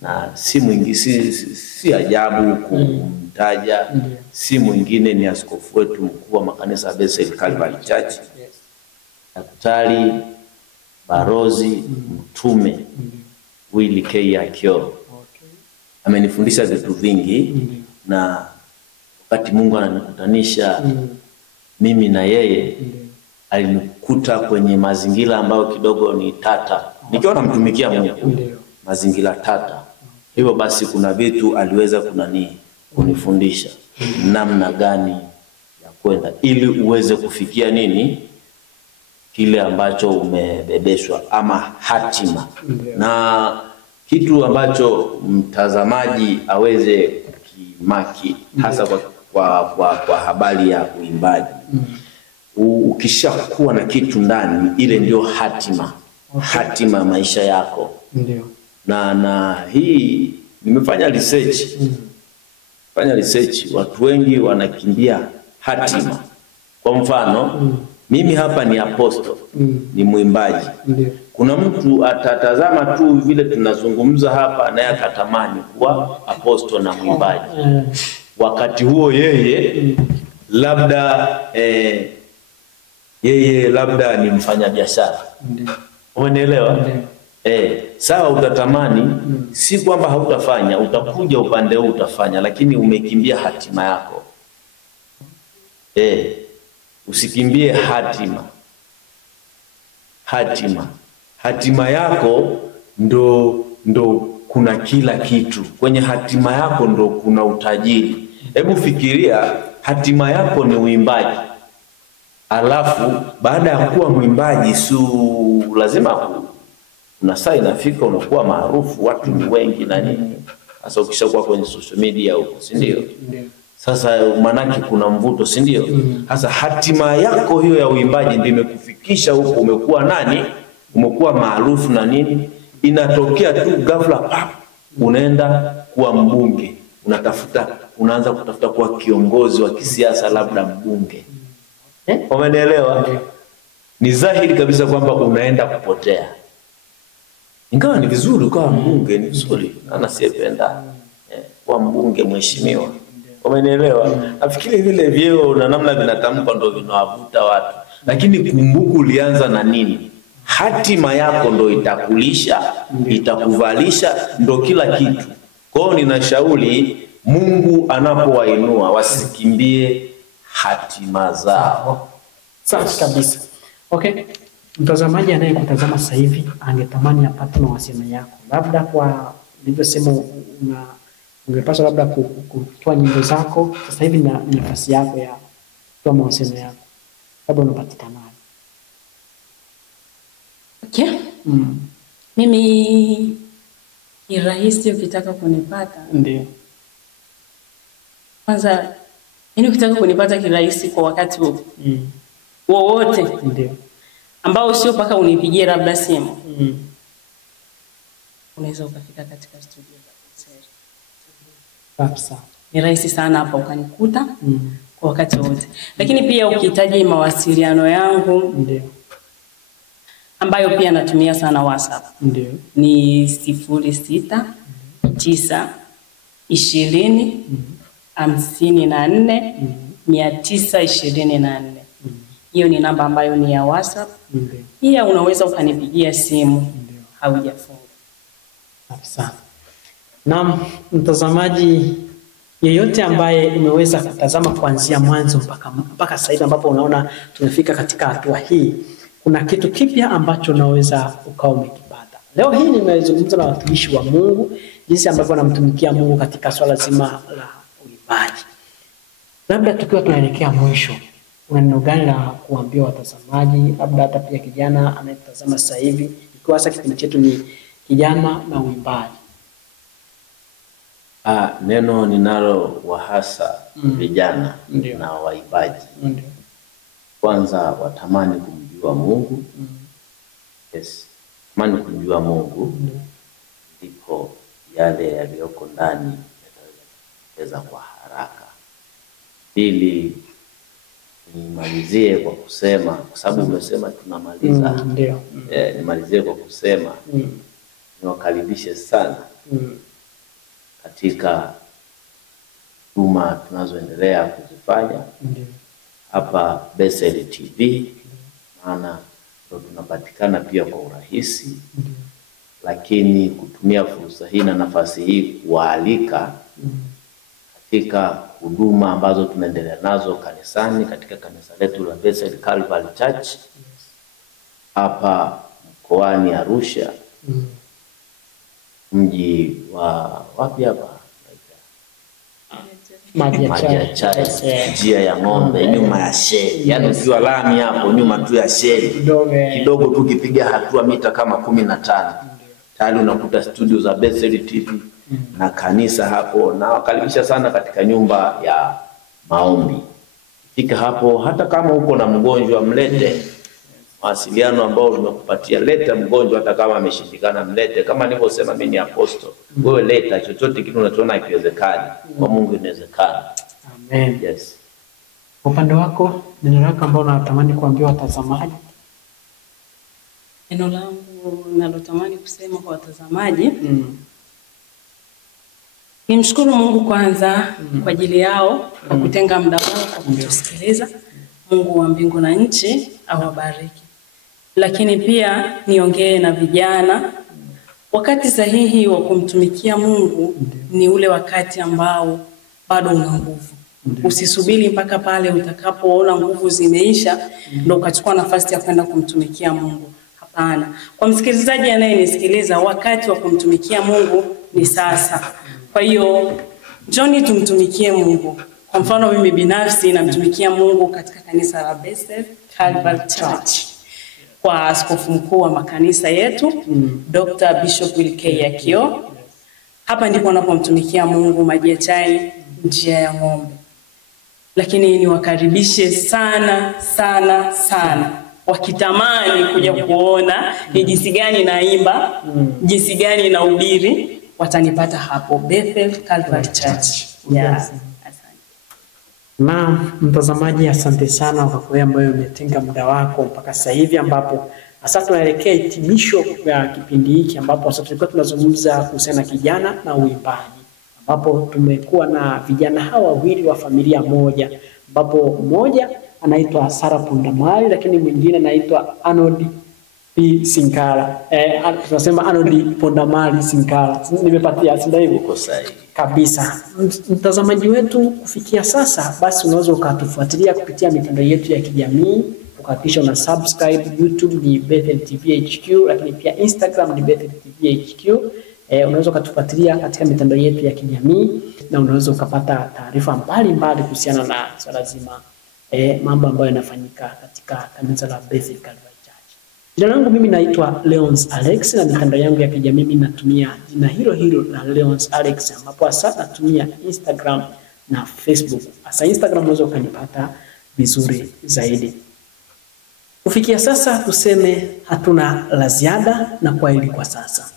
Na si mwingi si ajabu kumtaja. Si mwingine ni askofu wetu mkuu wa makanisa ya Bethel Calvary Church. Daktari Barozi Mtume Willy K. Akio. Amenifundisha vitu vingi. Na wakati Mungu ananikutanisha mimi na yeye, alinikuta kwenye mazingira ambayo kidogo ni tata, nikiwa namtumikia Mungu. Mazingira tata. Hivyo basi kuna vitu aliweza kunifundisha namna gani ya kwenda ili uweze kufikia kile ambacho umebebeshwa ama hatima. Na kitu ambacho mtazamaji aweze kukimaki hasa kwa habari ya uimbaji. Ukishakuwa na kitu ndani, ile ndio hatima. Hatima maisha yako. Ndio. Na hii nimefanya research. Watu wengi wanakimbia hatima. Kwa mfano, mimi hapa ni apostle, ni mwimbaji. Kuna mtu atatazama tu vile tunazungumza hapa naye akatamani kuwa apostle na mwimbaji. Wakati huo yeye labda ni mfanya biashara. Umeelewa? Sawa utatamani, si kwamba hautafanya, utakuja upande huu utafanya, lakini umekimbia hatima yako. Usikimbie hatima yako ndo kuna kila kitu. Kwenye hatima yako ndo kuna utajiri. Hebu fikiria, hatima yako ni uimbaji. Alafu baada ya kuwa mwimbaji, lazima una saa inafika unakuwa maarufu, watu ni wengi na nini. Sasa ukishakuwa kwenye social media huko, si ndio? Sasa manake kuna mvuto, si ndio? Sasa hatima yako hiyo ya uimbaji ndio imekufikisha huko, umekuwa nani? Umekuwa maarufu na nini? Inatokea tu ghafla unaenda kuwa mbunge, unaanza kutafuta kuwa kiongozi wa kisiasa, labda mbunge. Umeelewa? Ni dhahiri kabisa kwamba unaenda kupotea. Ingawa ni vizuri kwa mbunge, ni vizuri. Ana siyependa kwa mbunge mheshimiwa. Umeelewa? Nafikiri vile vyeo na namna vinatamka ndio vinawavuta watu. Lakini kumbuku ulianza na nini? Hatima yako ndo itakulisha, itakuvalisha, ndo kila kitu. Kwa hiyo ninashauri Mungu anapowainua wasikimbie hatima zao. Safi kabisa. Okay. Mtazamaji anayekutazama sasa hivi angetamani apate mawasiliano yako. Labda kwa nilivyosema ungepaswa labda kutoa nyimbo zako, sasa hivi na nafasi yako ya kutoa mawasiliano yako. Labda unapatikana. Okay. Mimi ni rahisi ukitaka kunipata. Ndio. Kwanza ukitaka kunipata kirahisi kwa wakati wowote. Ndio. Ambao sio paka unipigie labda simu. Unaweza ukafika katika studio za Bethel. Kabisa. Ni rahisi sana hapa ukanikuta kwa wakati wote. Lakini pia ukihitaji mawasiliano yangu, ndio, ambayo pia natumia sana WhatsApp. Ndio. Ni 06 9 20 54 924. Hiyo ni namba ambayo ni ya WhatsApp. Ndio. Pia unaweza ukanipigia simu. Ndio. Haujafunga. Sawa. Naam, mtazamaji yeyote ambaye umeweza kutazama kuanzia mwanzo mpaka sasa hivi ambapo unaona tumefika katika hatua hii, kuna kitu kipya ambacho unaweza ukawa umekipata. Leo hii nimezungumza na watumishi wa Mungu jinsi ambavyo wanamtumikia Mungu katika swala zima la uimbaji. Labda tukiwa tunaelekea mwisho, una neno gani la kuambia watazamaji, labda hata pia kijana anayetazama sasa hivi, ikiwa sasa kipindi chetu ni kijana na uimbaji? Neno ninalo wahasa vijana na waimbaji. Kwanza watamani kumjua Mungu. Yes. Tamani kumjua Mungu. Ndipo yale yaliyoko ndani yataweza kwa haraka. Pili, nimalizie kwa kusema, kwa sababu umesema tunamaliza. Ndio. Nimalizie kwa kusema niwakaribishe sana katika huduma tunazoendelea kuzifanya hapa Bethel TV, maana ndio tunapatikana pia kwa urahisi. Lakini kutumia fursa hii na nafasi hii kualika katika huduma ambazo tunaendelea nazo kanisani, katika kanisa letu la Bethel Calvary Church hapa mkoani Arusha, mji wa wapi hapa? Maji ya Chai, njia ya ng'ombe, nyuma ya sheli. Yaani ukiwa lami hapo nyuma tu ya sheli kidogo tu kipiga hatua mita kama 15 tayari unakuta studio za Bethel TV na kanisa hapo. Na wakaribisha sana katika nyumba ya maombi. Fika hapo, hata kama uko na mgonjwa mlete. Mawasiliano ambao nimekupatia, leta mgonjwa hata kama ameshindikana mlete. Kama nilivyosema mimi ni apostle. Wewe leta chochote kitu unachoona kiwezekani. Kwa Mungu inawezekana. Amen. Yes. Upande wako, neno lako ambalo unatamani kuambia watazamaji? Neno langu nalotamani kusema kwa watazamaji, nimshukuru Mungu kwanza kwa ajili yao, kwa kutenga muda wao kwa kutusikiliza. Mungu wa mbingu na nchi awabariki. Lakini pia niongee na vijana Wakati sahihi wa kumtumikia Mungu ni ule wakati ambao bado una nguvu. Usisubiri mpaka pale utakapoona nguvu zimeisha ndio ukachukua nafasi ya kwenda kumtumikia Mungu. Hapana. Kwa msikilizaji anayenisikiliza, wakati wa kumtumikia Mungu ni sasa. Kwa hiyo Johnny, tumtumikie Mungu. Kwa mfano mimi binafsi namtumikia Mungu katika kanisa la Bethel Calvary Church. Kwa askofu mkuu wa makanisa yetu, Dr. Bishop Wilkey Akio. Hapa ndipo napomtumikia Mungu maji ya chai, njia ya ng'ombe. Lakini niwakaribishe sana sana sana, wakitamani kuja kuona ni jinsi gani naimba, jinsi gani nahubiri, watanipata hapo Bethel Calvary Church. Yes. Na mtazamaji, asante sana kwa kweli ambayo umetenga muda wako mpaka sasa hivi, ambapo sasa tunaelekea hitimisho ya kipindi hiki, ambapo sasa tulikuwa tunazungumza kuhusiana na kijana na uimbaji, ambapo tumekuwa na vijana hawa wawili wa familia moja, ambapo mmoja anaitwa Sara Pondamali lakini mwingine anaitwa Arnold P. Sinkala. Tunasema Arnold Pondamali Sinkala. Nimepatia, si ndio hivyo? Uko sahihi Kabisa. Mtazamaji wetu, kufikia sasa basi unaweza ukatufuatilia kupitia mitandao yetu ya kijamii, ukahakikisha una subscribe. YouTube ni Bethel TV HQ, lakini pia Instagram ni Bethel TV HQ. Unaweza ukatufuatilia katika mitandao yetu ya kijamii na unaweza ukapata taarifa mbalimbali kuhusiana na swala zima mambo ambayo yanafanyika katika kanisa la Bethel Calvary Church. Jina langu mimi naitwa Leons Alex, na mitandao yangu ya kijamii mimi natumia jina hilo hilo la Leons Alex, ambapo hasa natumia Instagram na Facebook. Hasa Instagram unaweza ukanipata vizuri zaidi. Kufikia sasa tuseme hatuna la ziada, na kwaheri kwa sasa.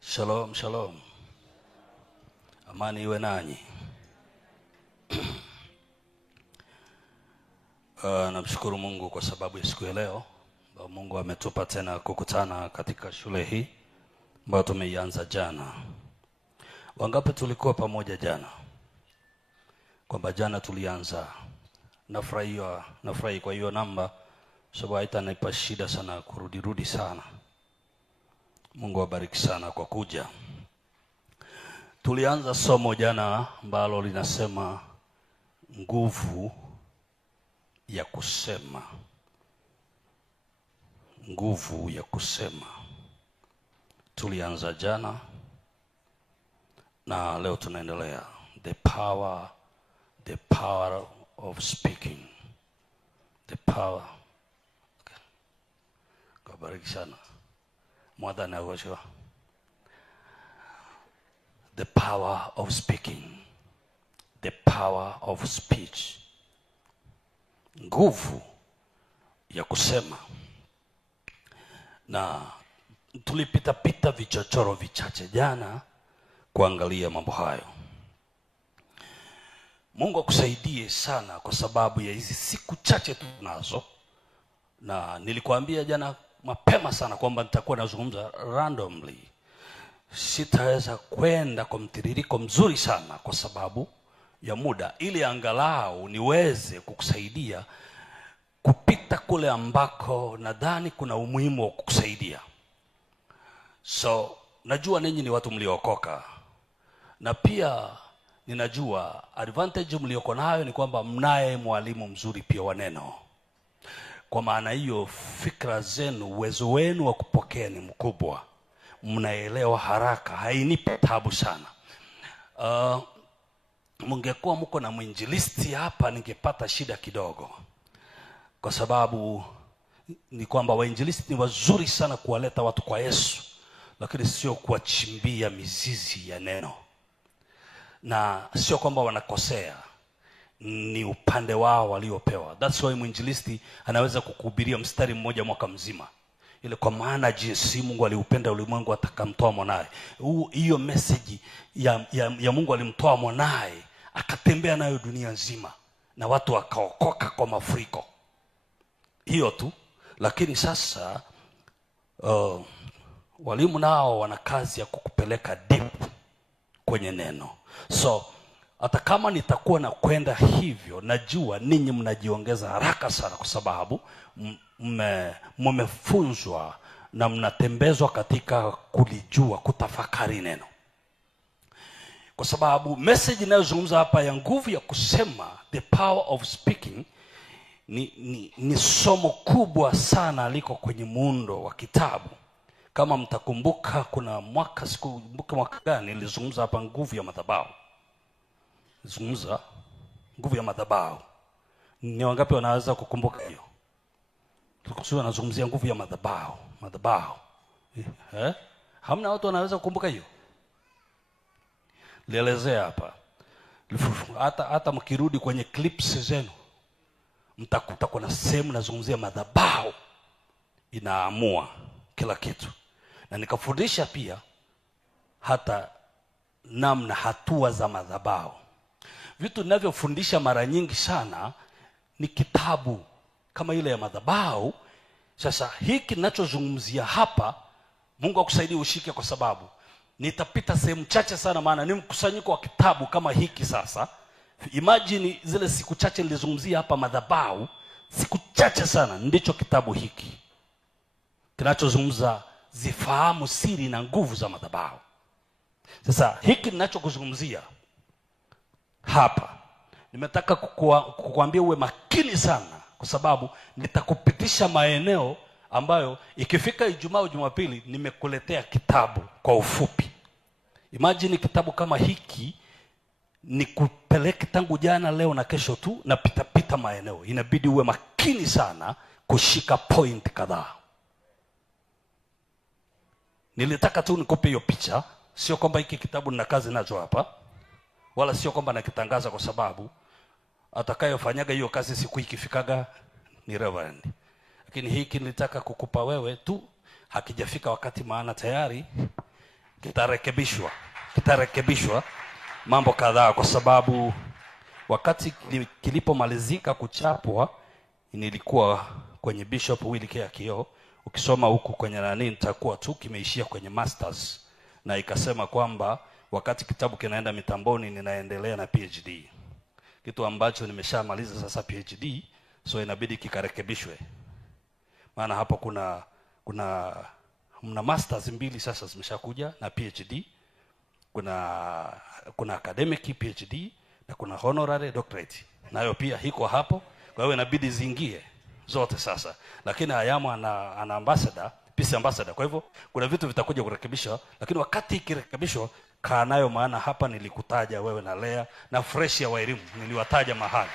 Shalom, shalom. Amani iwe nanyi. Namshukuru Mungu kwa sababu ya siku ya leo. Mungu ametupa tena kukutana katika shule hii ambayo tumeianza jana. Wangapi tulikuwa pamoja jana? Kwamba jana tulianza. Nafurahi kwa hiyo namba, sababu haitanipa shida sana kurudi sana. Mungu awabariki sana kwa kuja. Tulianza somo jana ambalo linasema nguvu ya kusema. Nguvu ya kusema. Tulianza jana na leo tunaendelea. The power of speaking. The power. Okay. Kubariki sana. Mwadhani awashwa. The power of speaking. The power of speech. Nguvu ya kusema. Na tulipita vichochoro vichache jana kuangalia mambo hayo. Mungu akusaidie sana kwa sababu ya hizi siku chache tunazo. Na nilikuambia jana mapema sana kwamba nitakuwa nazungumza randomly. Sitaweza kwenda kwa mtiririko mzuri sana kwa sababu ya muda, ili angalau niweze kukusaidia kupita kule ambako nadhani kuna umuhimu wa kukusaidia. So najua ninyi ni watu mliokoka, na pia ninajua advantage mlioko nayo ni kwamba mnaye mwalimu mzuri pia wa neno. Kwa maana hiyo fikra zenu, uwezo wenu wa kupokea ni mkubwa. Mnaelewa haraka, hainipi taabu sana. Mungekuwa mko na mwinjilisti hapa ningepata shida kidogo. Kwa sababu ni kwamba wainjilisti ni wazuri sana kuwaleta watu kwa Yesu, lakini sio kuwachimbia mizizi ya neno. Na sio kwamba wanakosea, ni upande wao waliopewa. That's why mwinjilisti anaweza kukuhubiria mstari mmoja mwaka mzima. Ile kwa maana jinsi Mungu aliupenda ulimwengu atakamtoa mwanae. Hiyo message ya Mungu alimtoa mwanae akatembea nayo dunia nzima na watu wakaokoka kwa mafuriko. Hiyo tu. Lakini sasa walimu nao wana kazi ya kukupeleka deep kwenye neno. So hata kama nitakuwa na kwenda hivyo, najua ninyi mnajiongeza haraka sana, kwa sababu mmefunzwa na mnatembezwa katika kulijua, kutafakari neno. Kwa sababu message inayozungumza hapa ya nguvu ya kusema, the power of speaking, ni somo kubwa sana liko kwenye muundo wa kitabu. Kama mtakumbuka, kuna mwaka, sikumbuka mwaka gani, nilizungumza hapa nguvu ya madhabahu. Zungumza nguvu ya madhabahu. Ni wangapi wanaweza kukumbuka hiyo? Tulikuwa tunazungumzia nguvu ya madhabahu. Hamna watu wanaweza kukumbuka hiyo? Lielezea hapa. Hata mkirudi kwenye clips zenu, mtakuta kuna sehemu nazungumzia madhabahu inaamua kila kitu. Na nikafundisha pia hata namna hatua za madhabahu. Vitu ninavyofundisha mara nyingi sana ni kitabu kama ile ya madhabahu. Sasa hiki ninachozungumzia hapa, Mungu akusaidie ushike, kwa sababu nitapita sehemu chache sana, maana ni mkusanyiko wa kitabu kama hiki. Sasa imagine zile siku chache nilizungumzia hapa madhabahu, siku chache sana ndicho kitabu hiki kinachozungumza zifahamu siri na nguvu za madhabahu. Sasa hiki ninachokuzungumzia hapa, nimetaka kukuambia uwe makini sana, kwa sababu nitakupitisha maeneo ambayo ikifika Ijumaa au Jumapili nimekuletea kitabu kwa ufupi. Imagine kitabu kama hiki nikupeleke tangu jana, leo na kesho tu, na pita maeneo. Inabidi uwe makini sana kushika point kadhaa. Nilitaka tu nikupe hiyo picha, sio kwamba hiki kitabu nina kazi nacho hapa, wala sio kwamba nakitangaza, kwa sababu atakayofanyaga hiyo kazi siku ikifikaga ni Reverend. Lakini hiki nilitaka kukupa wewe tu, hakijafika wakati, maana tayari kitarekebishwa mambo kadhaa, kwa sababu wakati kilipomalizika kuchapwa nilikuwa kwenye Bishop Willy K. Akio. Ukisoma huku kwenye nani, nitakuwa tu kimeishia kwenye masters, na ikasema kwamba wakati kitabu kinaenda mitamboni ninaendelea na PhD, kitu ambacho nimeshamaliza sasa PhD, so inabidi kikarekebishwe. Maana hapo kuna masters mbili sasa zimeshakuja na PhD, kuna academic PhD na kuna honorary doctorate, nayo pia hiko hapo. Kwa hiyo inabidi ziingie zote sasa. Lakini Ayamo ana ambassador, peace ambassador. Kwa hivyo kuna vitu vitakuja kurekebishwa, lakini wakati ikirekebishwa kaa nayo, maana hapa nilikutaja wewe na Lea na Fresh ya Wairimu, niliwataja mahali.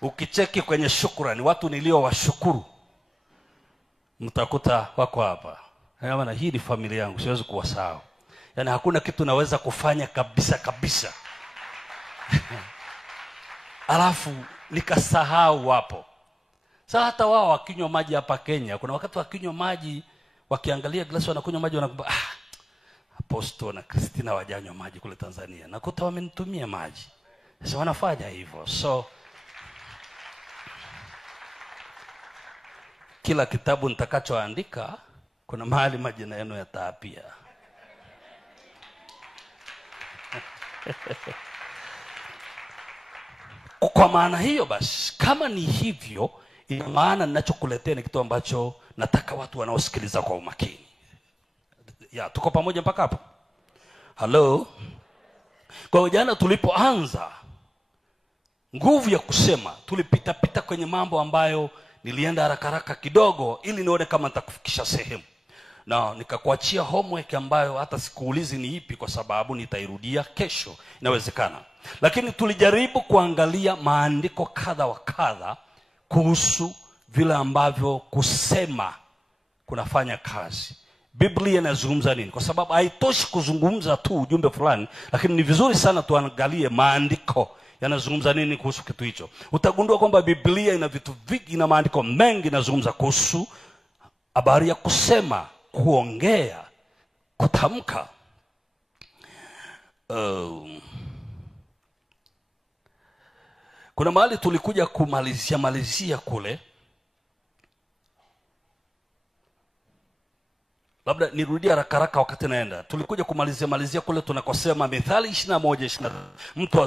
Ukicheki kwenye shukrani, watu niliowashukuru mtakuta wako hapa. Maana hii ni familia yangu, siwezi kuwasahau. Yaani hakuna kitu naweza kufanya kabisa alafu nikasahau wapo. Sasa hata wao wakinywa maji hapa Kenya, kuna wakati wakinywa maji, wakiangalia glasi wanakunywa maji, wanakumbuka Apostle na Christina wajanywa maji kule Tanzania, nakuta wamenitumia maji. Sasa wanafanya hivyo. So kila kitabu nitakachoandika kuna mahali majina yenu yataapia. Kwa maana hiyo basi, kama ni hivyo, ina maana ninachokuletea ni kitu ambacho nataka watu wanaosikiliza kwa umakini. Tuko pamoja mpaka hapo? Hello? Kwa jana tulipoanza nguvu ya kusema, tulipita kwenye mambo ambayo nilienda haraka kidogo ili nione kama nitakufikisha sehemu. Na nikakuachia homework ambayo hata sikuulizi ni ipi, kwa sababu nitairudia kesho, inawezekana. Lakini tulijaribu kuangalia maandiko kadha wa kadha kuhusu vile ambavyo kusema kunafanya kazi. Biblia inazungumza nini? Kwa sababu haitoshi kuzungumza tu ujumbe fulani, lakini ni vizuri sana tuangalie maandiko yanazungumza nini kuhusu kitu hicho. Utagundua kwamba Biblia ina vitu vingi, ina maandiko mengi yanazungumza kuhusu habari ya kusema, kuongea, kutamka. Kuna mahali tulikuja kumalizia kule, Labda nirudie haraka haraka wakati naenda. Tulikuja kumalizia kule tunakosema Mithali 21:20. Mtu